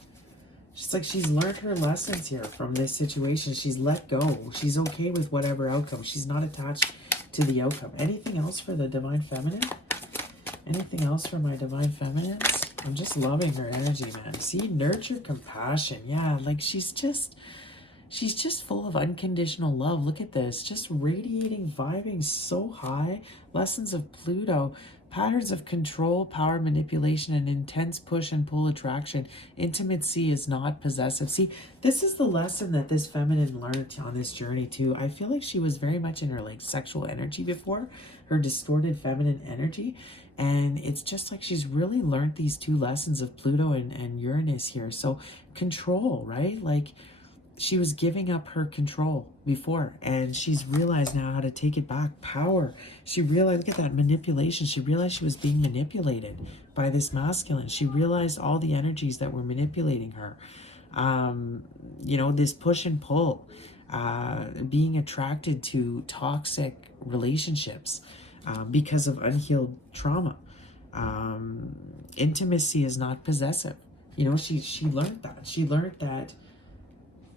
She's like, she's learned her lessons here from this situation. She's let go. She's okay with whatever outcome. She's not attached to the outcome. Anything else for the Divine Feminine? Anything else for my Divine Feminines? I'm just loving her energy, man. See, nurture, compassion. Yeah, like she's just full of unconditional love. Look at this. Just radiating, vibing so high. Lessons of Pluto. Patterns of control, power, manipulation, and intense push and pull attraction. Intimacy is not possessive. See, this is the lesson that this feminine learned on this journey too. I feel like she was very much in her like sexual energy before, her distorted feminine energy. And it's just like she's really learned these 2 lessons of Pluto and Uranus here. So control, right? Like, she was giving up her control before, and she's realized now how to take it back. Power. She realized, look at that manipulation. She realized she was being manipulated by this masculine. She realized all the energies that were manipulating her. You know, this push and pull, being attracted to toxic relationships because of unhealed trauma. Intimacy is not possessive. You know, she learned that. She learned that,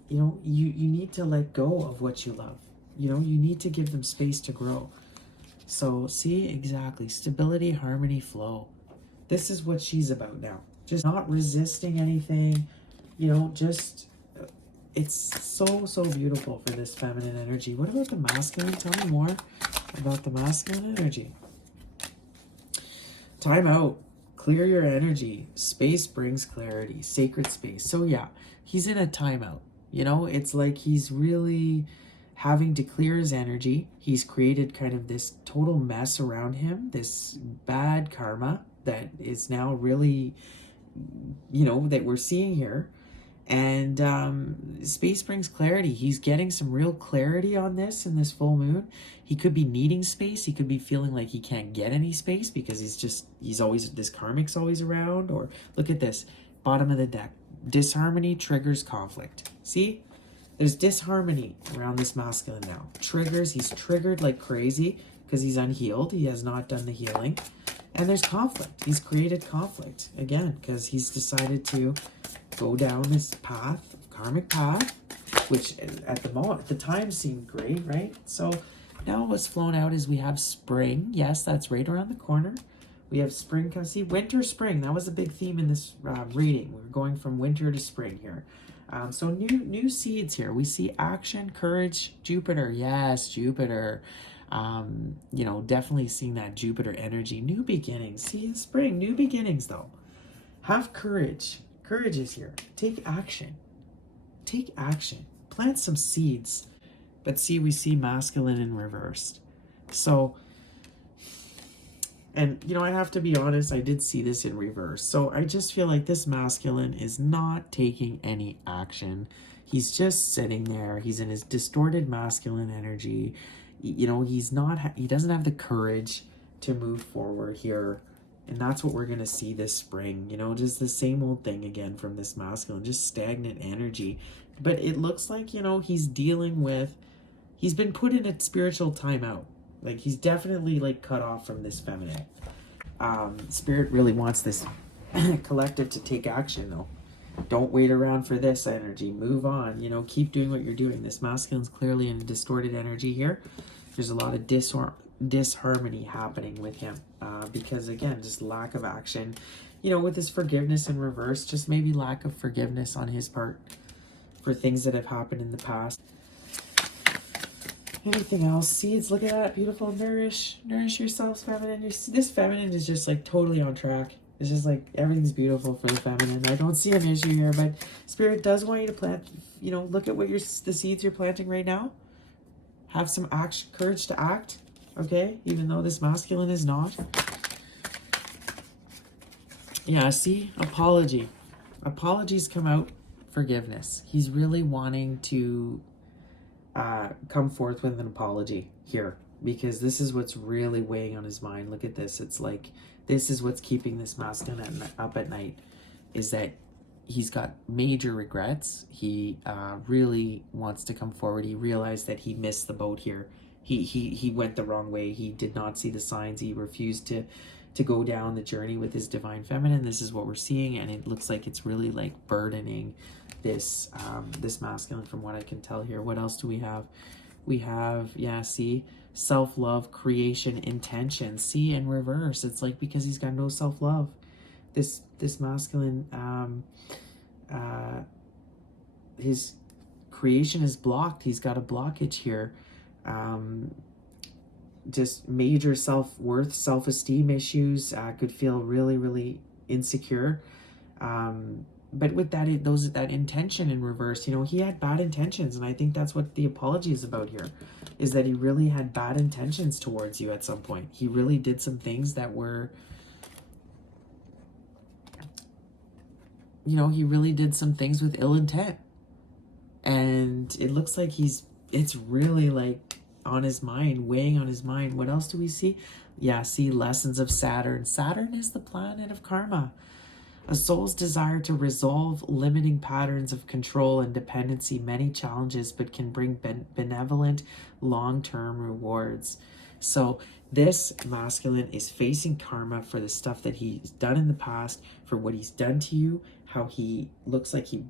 you know, you need to let go of what you love. You know, you need to give them space to grow. So, see, exactly. Stability, harmony, flow. This is what she's about now. just not resisting anything, you know, just, it's so, so beautiful for this feminine energy. What about the masculine? Tell me more about the masculine energy. Time out. Clear your energy. Space brings clarity. Sacred space. So yeah, he's in a timeout. You know, it's like he's really having to clear his energy. He's created kind of this total mess around him, this bad karma that is now really, you know, that we're seeing here. And space brings clarity. He's getting some real clarity on this in this full moon. He could be needing space. He could be feeling like he can't get any space because he's always, this karmic's always around. Or look at this, bottom of the deck. Disharmony triggers conflict. See? There's disharmony around this masculine now. He's triggered like crazy because he's unhealed. He has not done the healing. And there's conflict. He's created conflict, again, because he's decided to go down this path, karmic path, which at the time seemed great, right? So now what's flown out is we have spring. Yes, that's right around the corner. We have spring. See, winter, spring. That was a big theme in this reading. We're going from winter to spring here. So new seeds here. We see action, courage, Jupiter. Yes, Jupiter. You know, definitely seeing that Jupiter energy. New beginnings. See, in spring, new beginnings though. Have courage. Courage is here. Take action. Take action. Plant some seeds. But see, we see masculine in reversed. So, and you know, I have to be honest, I did see this in reverse. So I just feel like this masculine is not taking any action. He's just sitting there. He's in his distorted masculine energy. You know, he doesn't have the courage to move forward here. And that's what we're going to see this spring, you know, just the same old thing again from this masculine, just stagnant energy. But it looks like, you know, he's been put in a spiritual timeout. Like he's definitely like cut off from this feminine. Spirit really wants this collective to take action though. Don't wait around for this energy. Move on, you know, keep doing what you're doing. This masculine's clearly in a distorted energy here. There's a lot of disharmony happening with him because again, just lack of action, you know, with his forgiveness in reverse, just maybe lack of forgiveness on his part for things that have happened in the past. Anything else? Seeds, look at that, beautiful. Nourish yourselves, feminine. This feminine is just like totally on track. It's just like everything's beautiful for the feminine. I don't see an issue here, but Spirit does want you to plant, you know, look at what the seeds you're planting right now. Have some courage to act. Okay, even though this masculine is not. Yeah, see, apologies come out, forgiveness. He's really wanting to come forth with an apology here because this is what's really weighing on his mind. Look at this. It's like this is what's keeping this masculine up at night, is that he's got major regrets. He really wants to come forward. He realized that he missed the boat here. He went the wrong way. He did not see the signs. He refused to go down the journey with his divine feminine. This is what we're seeing, and it looks like it's really like burdening this this masculine from what I can tell here. What else do we have? We have, yeah, see, self-love, creation, intention. See, in reverse, it's like because he's got no self-love. This masculine, his creation is blocked. He's got a blockage here. Just major self-worth, self-esteem issues, could feel really, really insecure. But with that intention in reverse, you know, he had bad intentions, and I think that's what the apology is about here, is that he really had bad intentions towards you at some point. He really did some things that were, you know, he really did some things with ill intent. And it looks like it's really like on his mind, weighing on his mind. What else do we see? Yeah, see, lessons of Saturn. Saturn is the planet of karma. A soul's desire to resolve limiting patterns of control and dependency, many challenges, but can bring benevolent long-term rewards. So this masculine is facing karma for the stuff that he's done in the past, for what he's done to you, how he looks like he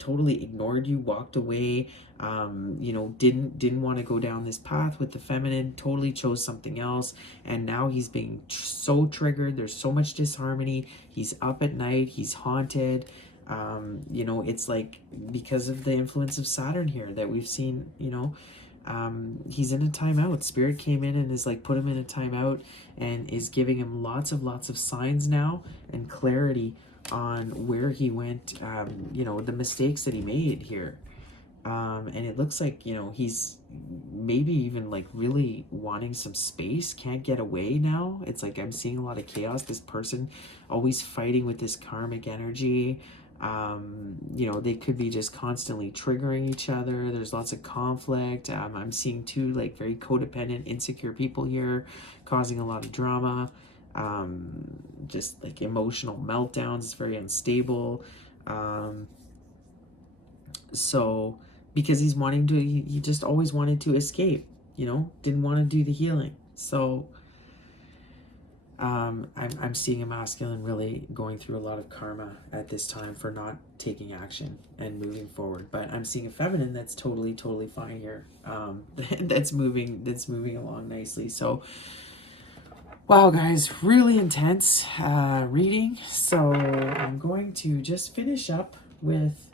totally ignored you, walked away, you know, didn't want to go down this path with the feminine, totally chose something else, and now he's being so triggered. There's so much disharmony. He's up at night, he's haunted. You know, it's like because of the influence of Saturn here that we've seen, you know, he's in a timeout. Spirit came in and is like put him in a timeout and is giving him lots of signs now and clarity on where he went, you know, the mistakes that he made here. And it looks like, you know, he's maybe even like really wanting some space, can't get away now. It's like I'm seeing a lot of chaos. This person always fighting with this karmic energy. You know, they could be just constantly triggering each other. There's lots of conflict. I'm seeing two like very codependent, insecure people here causing a lot of drama. Just like emotional meltdowns. It's very unstable. So because he's wanting to, he just always wanted to escape, you know, didn't want to do the healing. So I'm seeing a masculine really going through a lot of karma at this time for not taking action and moving forward. But I'm seeing a feminine that's totally fine here. That's moving along nicely. So wow, guys, really intense reading. So I'm going to just finish up with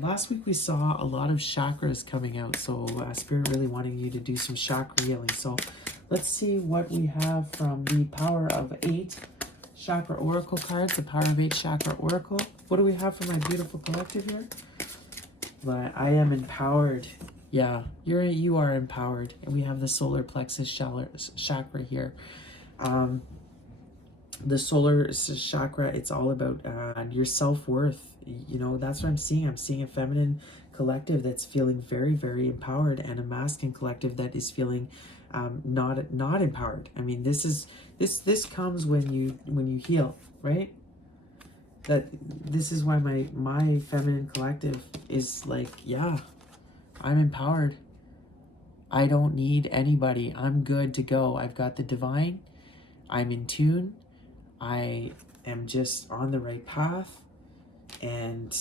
last week we saw a lot of chakras coming out. So Spirit really wanting you to do some chakra healing. So let's see what we have from the Power of 8 Chakra Oracle cards, the Power of 8 Chakra Oracle. What do we have for my beautiful collective here? But I am empowered. Yeah, you are empowered. And we have the solar plexus chakra here. The solar chakra, it's all about your self-worth. You know, that's what I'm seeing. I'm seeing a feminine collective that's feeling very empowered, and a masculine collective that is feeling not empowered. I mean, this comes when you heal, right? That this is why my feminine collective is like, yeah, I'm empowered. I don't need anybody. I'm good to go. I've got the divine. I'm in tune. I am just on the right path, and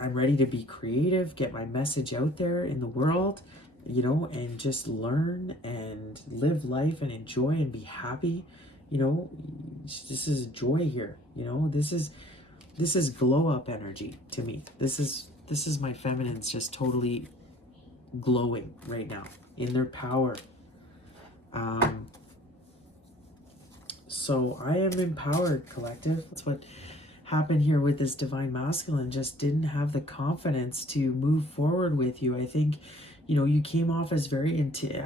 I'm ready to be creative, get my message out there in the world, you know, and just learn and live life and enjoy and be happy. You know, this is joy here. You know, this is glow up energy to me. This is my feminines just totally glowing right now in their power. So I am empowered, collective. That's what happened here with this divine masculine. Just didn't have the confidence to move forward with you. I think, you know, you came off as very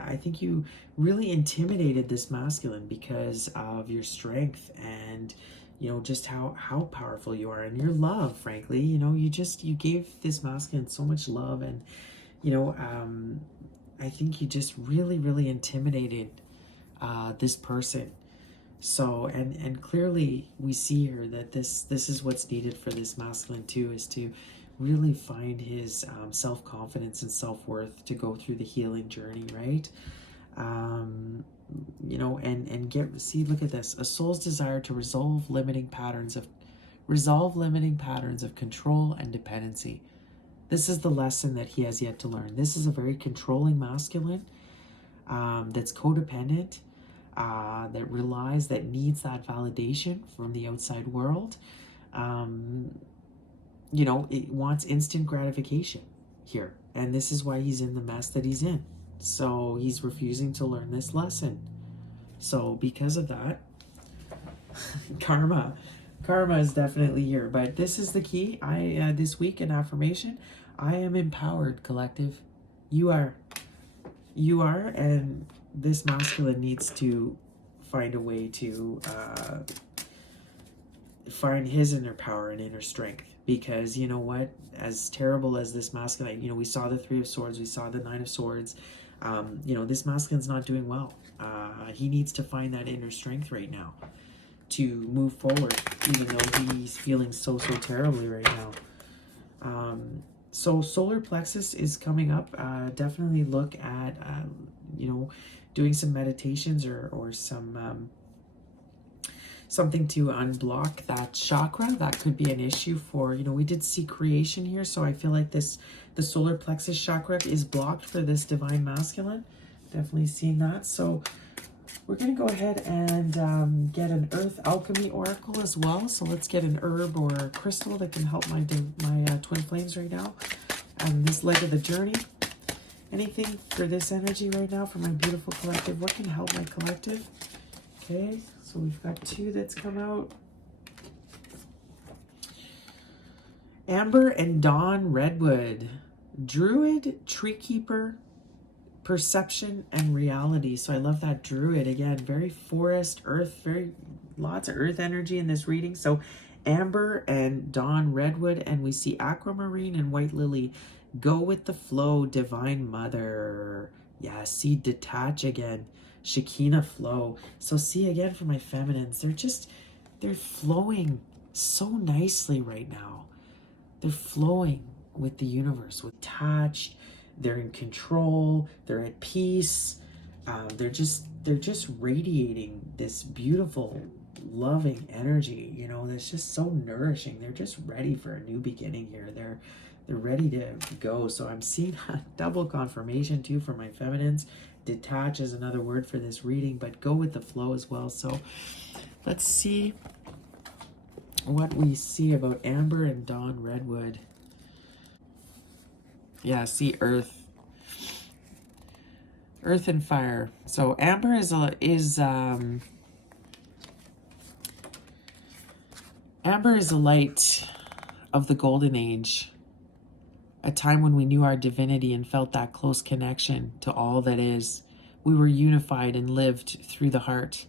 I think you really intimidated this masculine because of your strength and, you know, just how powerful you are, and your love, frankly. You know, you gave this masculine so much love, and, you know, I think you just really intimidated this person. So, and clearly we see here that this is what's needed for this masculine too, is to really find his self-confidence and self-worth to go through the healing journey, right? You know, and look at this, a soul's desire to resolve limiting patterns of control and dependency. This is the lesson that he has yet to learn. This is a very controlling masculine that's codependent, that needs that validation from the outside world. You know, it wants instant gratification here, and this is why he's in the mess that he's in. So he's refusing to learn this lesson. So because of that, karma is definitely here. But this is the key. This week in affirmation, I am empowered, collective. You are, and this masculine needs to find a way to find his inner power and inner strength, because you know what, as terrible as this masculine, you know, we saw the 3 of Swords, we saw the 9 of Swords, you know, this masculine's not doing well. He needs to find that inner strength right now to move forward, even though he's feeling so terribly right now. So solar plexus is coming up. Definitely look at you know, doing some meditations or some something to unblock that chakra. That could be an issue for, we did see creation here, so I feel like the solar plexus chakra is blocked for this divine masculine. Definitely seeing that. So we're going to go ahead and get an earth alchemy oracle as well. So let's get an herb or a crystal that can help my twin flames right now on this leg of the journey. Anything for this energy right now for my beautiful collective? What can help my collective? Okay, so we've got 2 that's come out. Amber and Dawn Redwood. Druid, Tree Keeper, Perception, and Reality. So I love that Druid. Again, very forest, earth, very lots of earth energy in this reading. So Amber and Dawn Redwood, and we see Aquamarine and White Lily. Go with the flow, Divine Mother. Yeah, see Detach again. Shekinah flow. So see again for my feminines, they're flowing so nicely right now. They're flowing with the universe, with attached. They're in control. They're at peace. They're just radiating this beautiful, loving energy. That's just so nourishing. They're just ready for a new beginning here. They're ready to go. So I'm seeing a double confirmation too for my feminines. Detach is another word for this reading, but go with the flow as well. So let's see what we see about Amber and Dawn Redwood. Yeah, see Earth and fire. So Amber is a light of the golden age. A time when we knew our divinity and felt that close connection to all that is. We were unified and lived through the heart.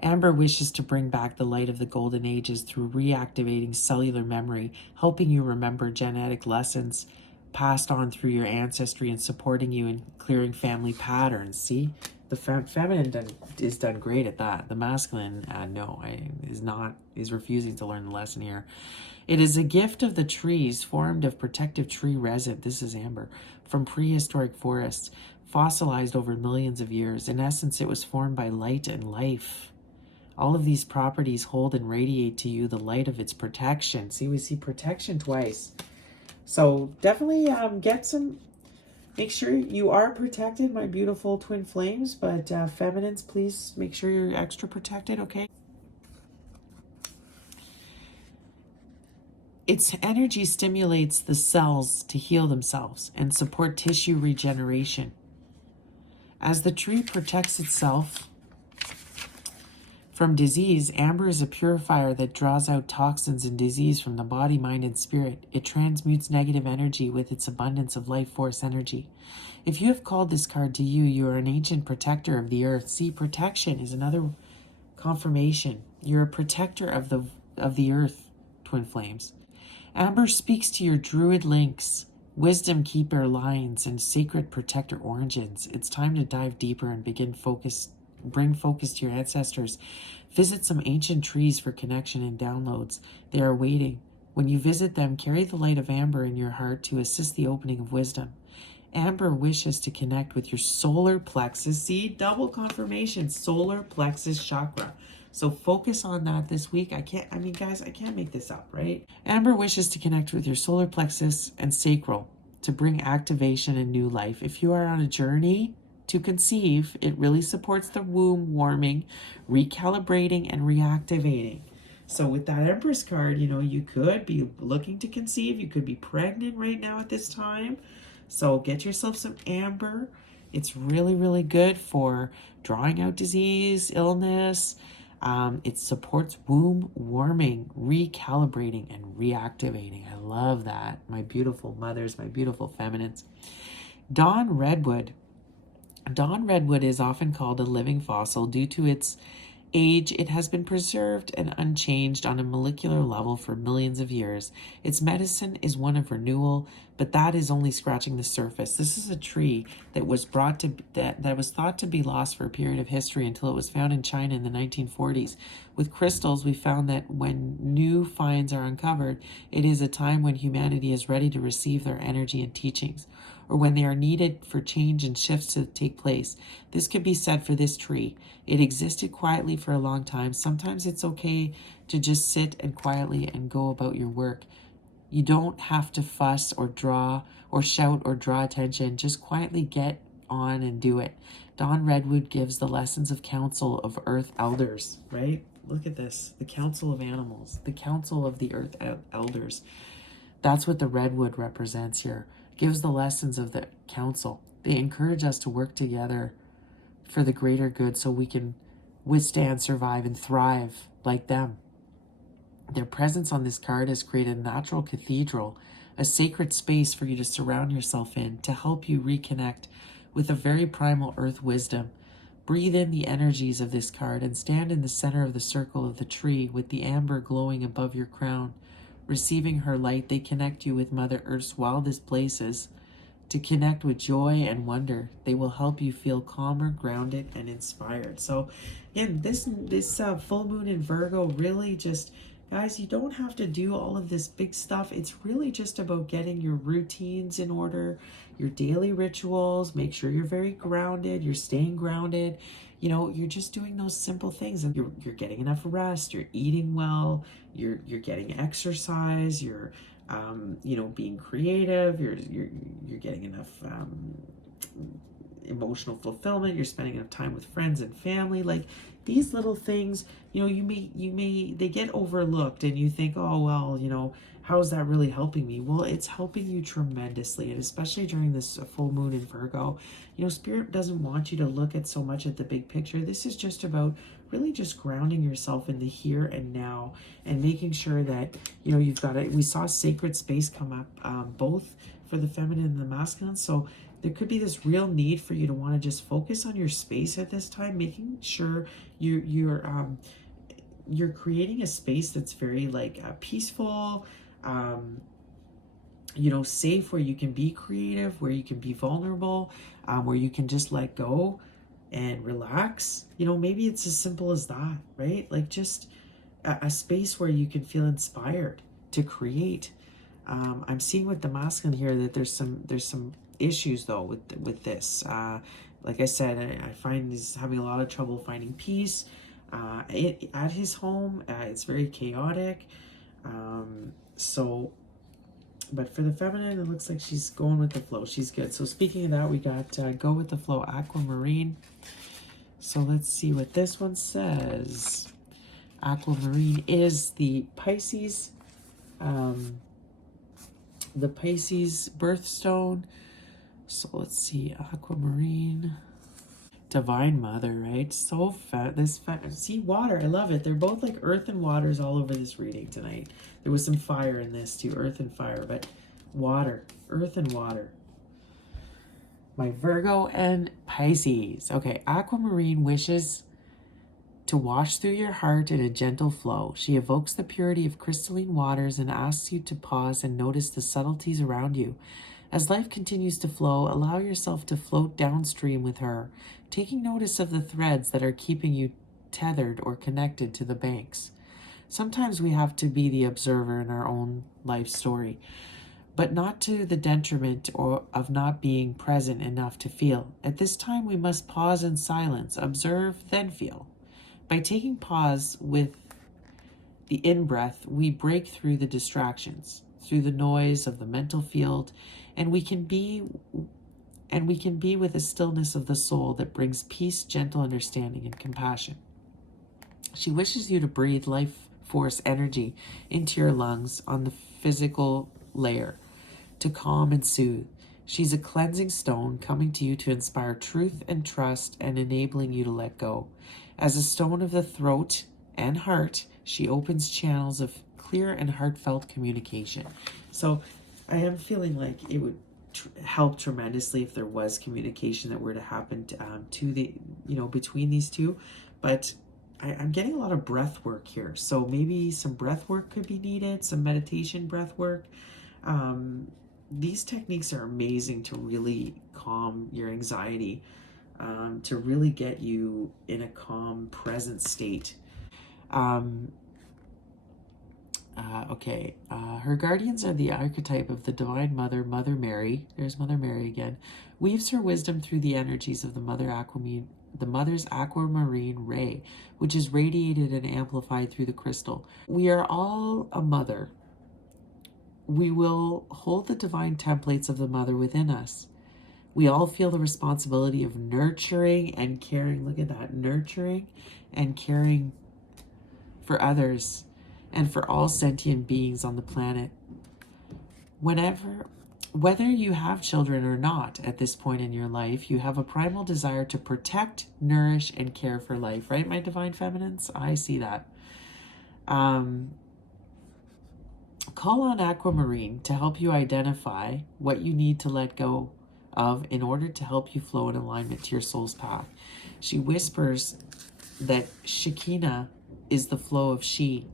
Amber wishes to bring back the light of the golden ages through reactivating cellular memory, helping you remember genetic lessons passed on through your ancestry and supporting you in clearing family patterns. See? The feminine is done great at that. The masculine, is refusing to learn the lesson here. It is a gift of the trees, formed of protective tree resin. This is Amber, from prehistoric forests, fossilized over millions of years. In essence, it was formed by light and life. All of these properties hold and radiate to you the light of its protection. See, we see protection twice. So definitely make sure you are protected, my beautiful twin flames, but feminines, please make sure you're extra protected, okay? Its energy stimulates the cells to heal themselves and support tissue regeneration. As the tree protects itself from disease, Amber is a purifier that draws out toxins and disease from the body, mind, and spirit. It transmutes negative energy with its abundance of life force energy. If you have called this card to you, you are an ancient protector of the earth. See, protection is another confirmation. You're a protector of the earth, twin flames. Amber speaks to your druid links, wisdom keeper lines, and sacred protector origins. It's time to dive deeper and bring focus to your ancestors. Visit some ancient trees for connection and downloads. They are waiting. When you visit them, carry the light of Amber in your heart to assist the opening of wisdom. Amber wishes to connect with your solar plexus. See, double confirmation, solar plexus chakra. So focus on that this week. Guys, I can't make this up, right? Amber wishes to connect with your solar plexus and sacral to bring activation and new life. If you are on a journey to conceive, it really supports the womb warming, recalibrating, and reactivating. So with that Empress card, you could be looking to conceive. You could be pregnant right now at this time. So get yourself some Amber. It's really, really good for drawing out disease, illness. It supports womb warming, recalibrating, and reactivating. I love that. My beautiful mothers, my beautiful feminines. Dawn Redwood. Dawn Redwood is often called a living fossil due to its age. It has been preserved and unchanged on a molecular level for millions of years. Its medicine is one of renewal, but that is only scratching the surface. This is a tree that was thought to be lost for a period of history until it was found in China in the 1940s. With crystals, we found that when new finds are uncovered, it is a time when humanity is ready to receive their energy and teachings. or when they are needed for change and shifts to take place. This could be said for this tree. It existed quietly for a long time. Sometimes it's okay to just sit and quietly and go about your work. You don't have to fuss or draw or shout or draw attention. Just quietly get on and do it. Dawn Redwood gives the lessons of counsel of earth elders, right? Look at this. The council of animals, the council of the earth elders. That's what the redwood represents here. Gives the lessons of the council. They encourage us to work together for the greater good so we can withstand, survive, and thrive like them. Their presence on this card has created a natural cathedral, a sacred space for you to surround yourself in to help you reconnect with a very primal earth wisdom. Breathe in the energies of this card and stand in the center of the circle of the tree with the amber glowing above your crown. Receiving her light, they connect you with Mother Earth's wildest places. To connect with joy and wonder, they will help you feel calmer, grounded, and inspired. So, again, this full moon in Virgo really just, guys, you don't have to do all of this big stuff. It's really just about getting your routines in order, your daily rituals. Make sure you're very grounded. You're staying grounded. You know, you're just doing those simple things, and you're getting enough rest. You're eating well. You're getting exercise. You're being creative. You're getting enough emotional fulfillment. You're spending enough time with friends and family. Like these little things, they get overlooked, and you think, oh well, how is that really helping me? Well, it's helping you tremendously, and especially during this full moon in Virgo. Spirit doesn't want you to look at so much at the big picture. This is just about really just grounding yourself in the here and now, and making sure that you've got it. We saw sacred space come up, both for the feminine and the masculine. So there could be this real need for you to want to just focus on your space at this time, making sure you're creating a space that's very peaceful, safe, where you can be creative, where you can be vulnerable, where you can just let go and relax. Maybe it's as simple as that, right? Like just a space where you can feel inspired to create. I'm seeing with the masculine here that there's some issues though with this. Like I said, I find he's having a lot of trouble finding peace at his home. It's very chaotic. But for the feminine, it looks like she's going with the flow. She's good. So speaking of that, we got Go With The Flow Aquamarine. So let's see what this one says. Aquamarine is the Pisces birthstone. So let's see, Aquamarine. Divine Mother, right? So see, water, I love it. They're both like earth and waters all over this reading tonight. There was some fire in this too, earth and fire, but water, earth and water. My Virgo and Pisces. Okay, Aquamarine wishes to wash through your heart in a gentle flow. She evokes the purity of crystalline waters and asks you to pause and notice the subtleties around you. As life continues to flow, allow yourself to float downstream with her, taking notice of the threads that are keeping you tethered or connected to the banks. Sometimes we have to be the observer in our own life story, but not to the detriment of not being present enough to feel. At this time, we must pause in silence, observe, then feel. By taking pause with the in-breath, we break through the distractions, through the noise of the mental field, and we can be with a stillness of the soul that brings peace, gentle understanding, and compassion. She wishes you to breathe life force energy into your lungs on the physical layer to calm and soothe. She's a cleansing stone coming to you to inspire truth and trust and enabling you to let go. As a stone of the throat and heart, she opens channels of clear and heartfelt communication. So I am feeling like it would help tremendously if there was communication that were to happen to the, between these two. But I'm getting a lot of breath work here. So maybe some breath work could be needed, some meditation breath work. These techniques are amazing to really calm your anxiety, to really get you in a calm, present state. Her guardians are the archetype of the Divine Mother, Mother Mary. There's Mother Mary again. Weaves her wisdom through the energies of the Mother's aquamarine ray, which is radiated and amplified through the crystal. We are all a mother. We will hold the divine templates of the Mother within us. We all feel the responsibility of nurturing and caring. Look at that, nurturing and caring for others and for all sentient beings on the planet. Whether you have children or not at this point in your life, you have a primal desire to protect, nourish, and care for life, right, my divine feminines? I see that. Call on Aquamarine to help you identify what you need to let go of in order to help you flow in alignment to your soul's path. She whispers that Shekinah is the flow of she.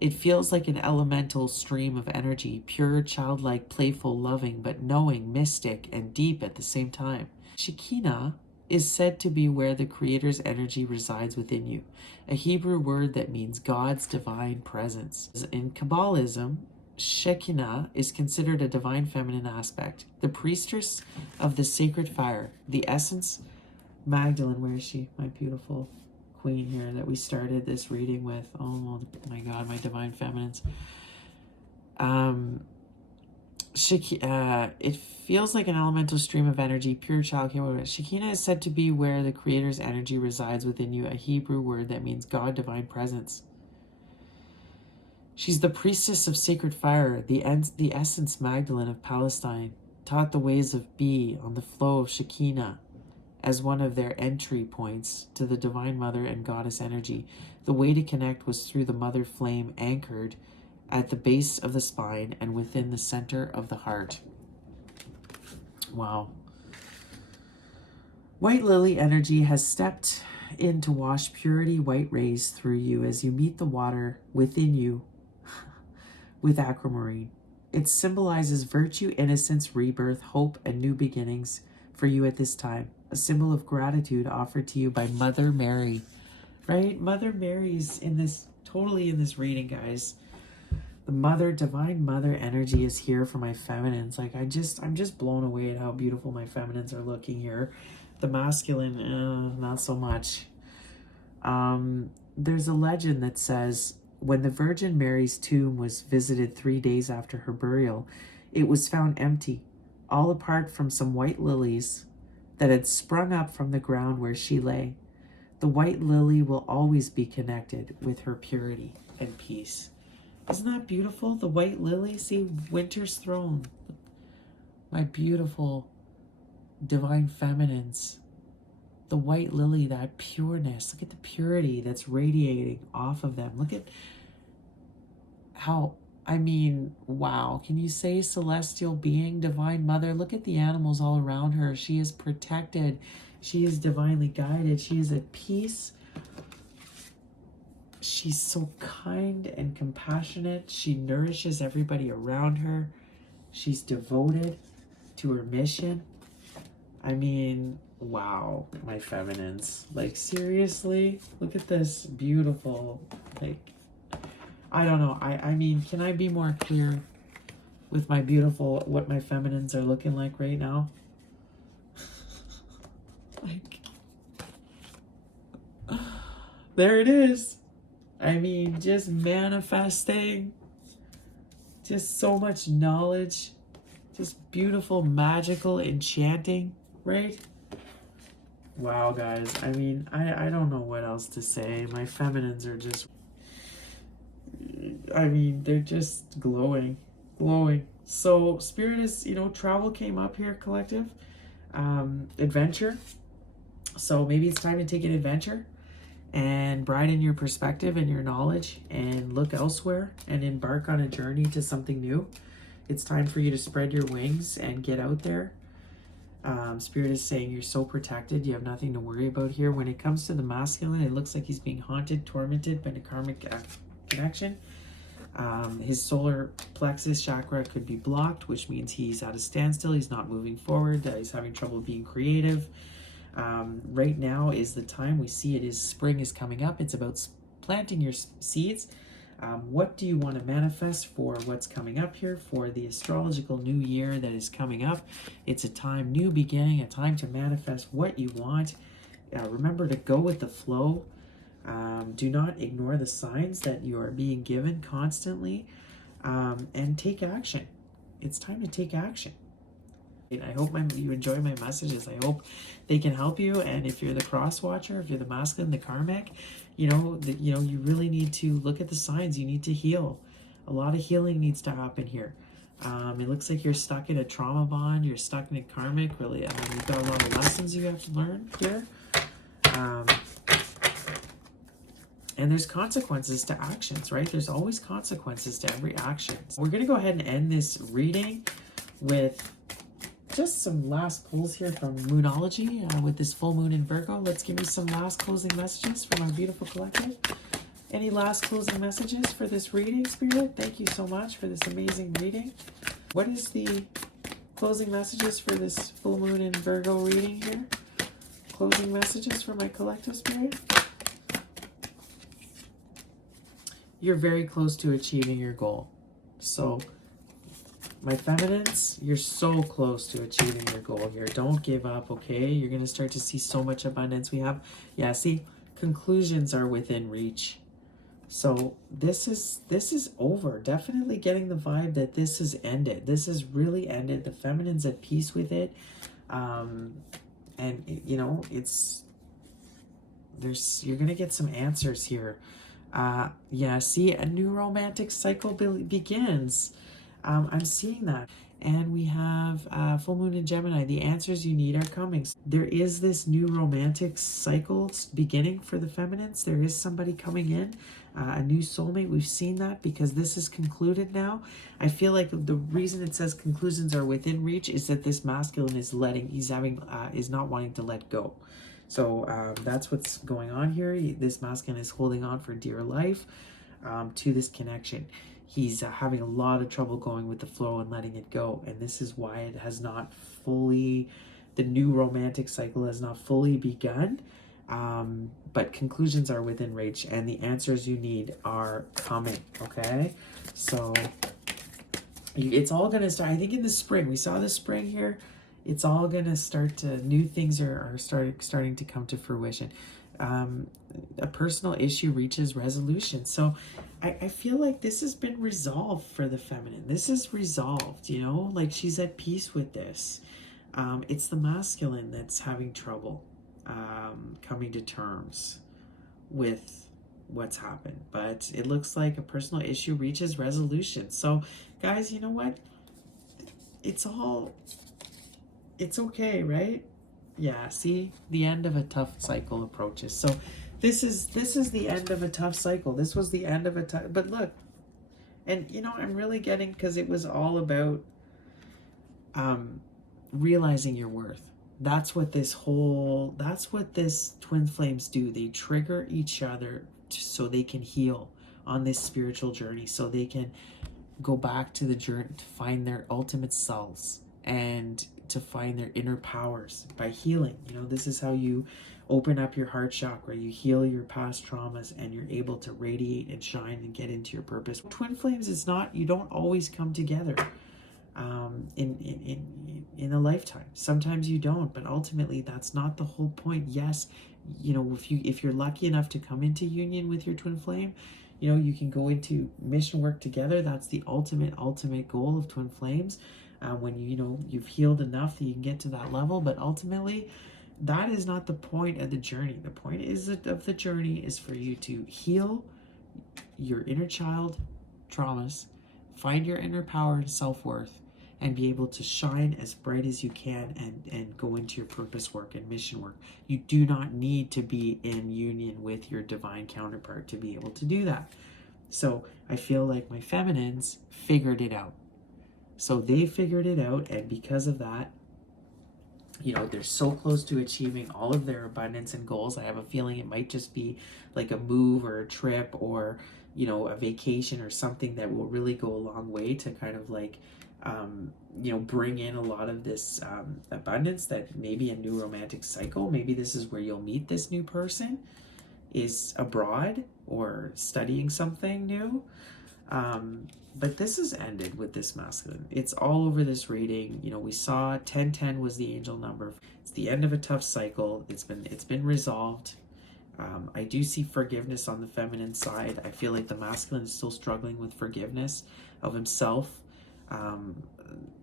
It feels like an elemental stream of energy, pure, childlike, playful, loving, but knowing, mystic, and deep at the same time. Shekinah is said to be where the Creator's energy resides within you, a Hebrew word that means God's divine presence. In Kabbalism, Shekinah is considered a divine feminine aspect, the priestess of the sacred fire, the essence. Magdalene, where is she? My beautiful queen here that we started this reading with. Oh my God, my divine feminines. It feels like an elemental stream of energy, pure child. Shekinah is said to be where the Creator's energy resides within you, a Hebrew word that means God, divine presence. She's the priestess of sacred fire, the essence Magdalene of Palestine, taught the ways of Be on the flow of Shekinah as one of their entry points to the Divine Mother and Goddess energy. The way to connect was through the Mother flame anchored at the base of the spine and within the center of the heart. Wow. White lily energy has stepped in to wash purity white rays through you as you meet the water within you with aquamarine. It symbolizes virtue, innocence, rebirth, hope, and new beginnings for you at this time. A symbol of gratitude offered to you by Mother Mary. Right? Mother Mary's totally in this reading, guys. The Mother, Divine Mother energy is here for my feminines. Like, I'm just blown away at how beautiful my feminines are looking here. The masculine, not so much. There's a legend that says, when the Virgin Mary's tomb was visited 3 days after her burial, it was found empty, all apart from some white lilies that had sprung up from the ground where she lay. The white lily will always be connected with her purity and peace. Isn't that beautiful? The white lily, see, winter's throne. My beautiful divine feminines. The white lily, that pureness. Look at the purity that's radiating off of them. Look at how, wow. Can you say celestial being, divine mother? Look at the animals all around her. She is protected. She is divinely guided. She is at peace. She's so kind and compassionate. She nourishes everybody around her. She's devoted to her mission. Wow, my feminines. Like, seriously, look at this beautiful, I don't know. Can I be more clear with my beautiful, what my feminines are looking like right now? There it is. Just manifesting. Just so much knowledge. Just beautiful, magical, enchanting, right? Wow, guys. I don't know what else to say. My feminines are just, they're just glowing. So Spirit is, travel came up here, collective. Adventure. So maybe it's time to take an adventure and broaden your perspective and your knowledge and look elsewhere and embark on a journey to something new. It's time for you to spread your wings and get out there. Spirit is saying you're so protected. You have nothing to worry about here. When it comes to the masculine, it looks like he's being haunted, tormented by the karmic connection. His solar plexus chakra could be blocked, which means he's at a standstill. He's not moving forward. He's having trouble being creative. Right now is the time we see it is spring is coming up. It's about planting your seeds. What do you want to manifest for what's coming up here for the astrological new year that is coming up? It's a time, new beginning, a time to manifest what you want. Remember to go with the flow. Do not ignore the signs that you are being given constantly, and take action. It's time to take action. I hope you enjoy my messages. I hope they can help you. And if you're the cross watcher, if you're the masculine, the karmic, you really need to look at the signs. You need to heal. A lot of healing needs to happen here. It looks like you're stuck in a trauma bond. You're stuck in a karmic. Really, you've got a lot of lessons you have to learn here. And there's consequences to actions, right? There's always consequences to every action. We're going to go ahead and end this reading with just some last pulls here from Moonology with this full moon in Virgo. Let's give me some last closing messages from our beautiful collective. Any last closing messages for this reading, Spirit? Thank you so much for this amazing reading. What is the closing messages for this full moon in Virgo reading here? Closing messages for my collective, Spirit? You're very close to achieving your goal. So, my feminines, you're so close to achieving your goal here. Don't give up, okay? You're going to start to see so much abundance. We have, see, conclusions are within reach. So this is over. Definitely getting the vibe that this has ended. This has really ended. The feminine's at peace with it. And, you're going to get some answers here. See, a new romantic cycle begins. I'm seeing that. And we have full moon in Gemini. The answers you need are coming. There is this new romantic cycle beginning for the feminines. There is somebody coming in, a new soulmate. We've seen that because this is concluded now. I feel like the reason it says conclusions are within reach is that this masculine is is not wanting to let go. So that's what's going on here. This masculine is holding on for dear life to this connection. He's having a lot of trouble going with the flow and letting it go. And this is why it has not fully, the new romantic cycle has not fully begun. But conclusions are within reach and the answers you need are coming, okay? So it's all going to start, I think in the spring, we saw the spring here. It's all going to start to, new things are starting to come to fruition. A personal issue reaches resolution. So I feel like this has been resolved for the feminine. This is resolved, like she's at peace with this. It's the masculine that's having trouble coming to terms with what's happened. But it looks like a personal issue reaches resolution. So guys, you know what? It's okay, right? Yeah, see, the end of a tough cycle approaches. So this is the end of a tough cycle. This was the end of a tough, but look, and I'm really getting, because it was all about realizing your worth. That's what this twin flames do. They trigger each other so they can heal on this spiritual journey, so they can go back to the journey to find their ultimate selves and to find their inner powers by healing. This is how you open up your heart chakra, you heal your past traumas, and you're able to radiate and shine and get into your purpose. Twin flames is not, you don't always come together in a lifetime. Sometimes you don't, but ultimately that's not the whole point. Yes, if you're lucky enough to come into union with your twin flame, you can go into mission work together. That's the ultimate goal of twin flames. When you've healed enough that you can get to that level, but ultimately that is not the point of the journey. The point of the journey is for you to heal your inner child traumas, find your inner power and self-worth, and be able to shine as bright as you can and go into your purpose work and mission work. You do not need to be in union with your divine counterpart to be able to do that. So I feel like my feminines figured it out. So they figured it out, and because of that, they're so close to achieving all of their abundance and goals. I have a feeling it might just be like a move or a trip or, a vacation or something that will really go a long way to kind of like, bring in a lot of this abundance, that maybe a new romantic cycle. Maybe this is where you'll meet this new person. is abroad or studying something new. But this has ended with this masculine. It's all over this reading. You know, we saw 1010 was the angel number. It's the end of a tough cycle. It's been resolved. I do see forgiveness on the feminine side. I feel like the masculine is still struggling with forgiveness of himself.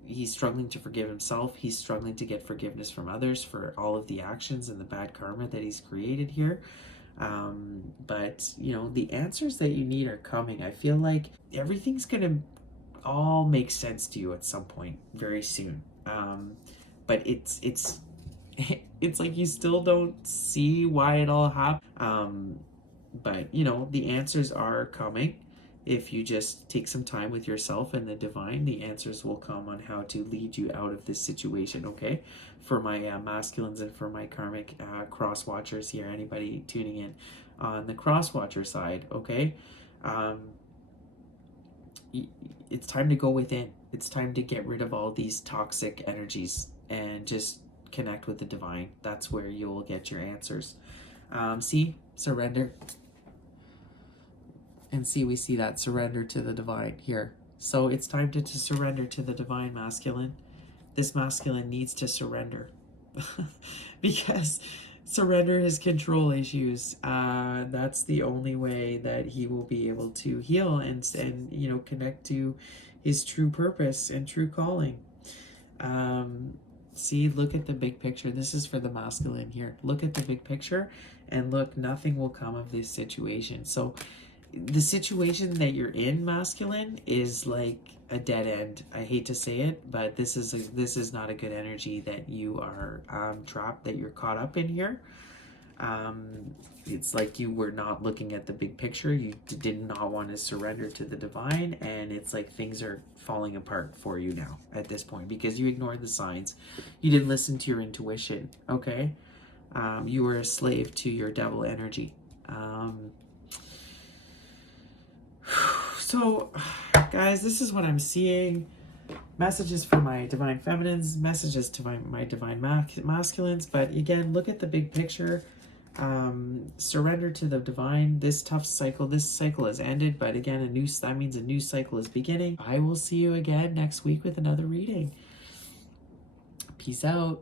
He's struggling to forgive himself. He's struggling to get forgiveness from others for all of the actions and the bad karma that he's created here. But you know, the answers that you need are coming. I feel like everything's gonna all make sense to you at some point very soon. But it's it's like you still don't see why it all happened. But you know, the answers are coming. If you just take some time with yourself and the divine, the answers will come on how to lead you out of this situation, okay? For my masculines and for my karmic cross watchers here, anybody tuning in on the cross watcher side, okay? It's time to go within. It's time to get rid of all these toxic energies and just connect with the divine. That's where you will get your answers. See, surrender. And see, we see that surrender to the divine here. So it's time to surrender to the divine masculine. This masculine needs to surrender because surrender his control issues. That's the only way that he will be able to heal and you know, connect to his true purpose and true calling. See, look at the big picture. This is for the masculine here. Look at the big picture and look, nothing will come of this situation. So the situation that you're in, masculine, is like a dead end. I hate to say it, but this is not a good energy that you are trapped, that you're caught up in here. It's like you were not looking at the big picture. You did not want to surrender to the divine, and it's like things are falling apart for you now at this point because you ignored the signs. You didn't listen to your intuition, okay? You were a slave to your devil energy. So, guys, this is what I'm seeing. Messages for my divine feminines, messages to my divine masculines. But again, look at the big picture. Surrender to the divine. This cycle has ended. But again, that means a new cycle is beginning. I will see you again next week with another reading. Peace out.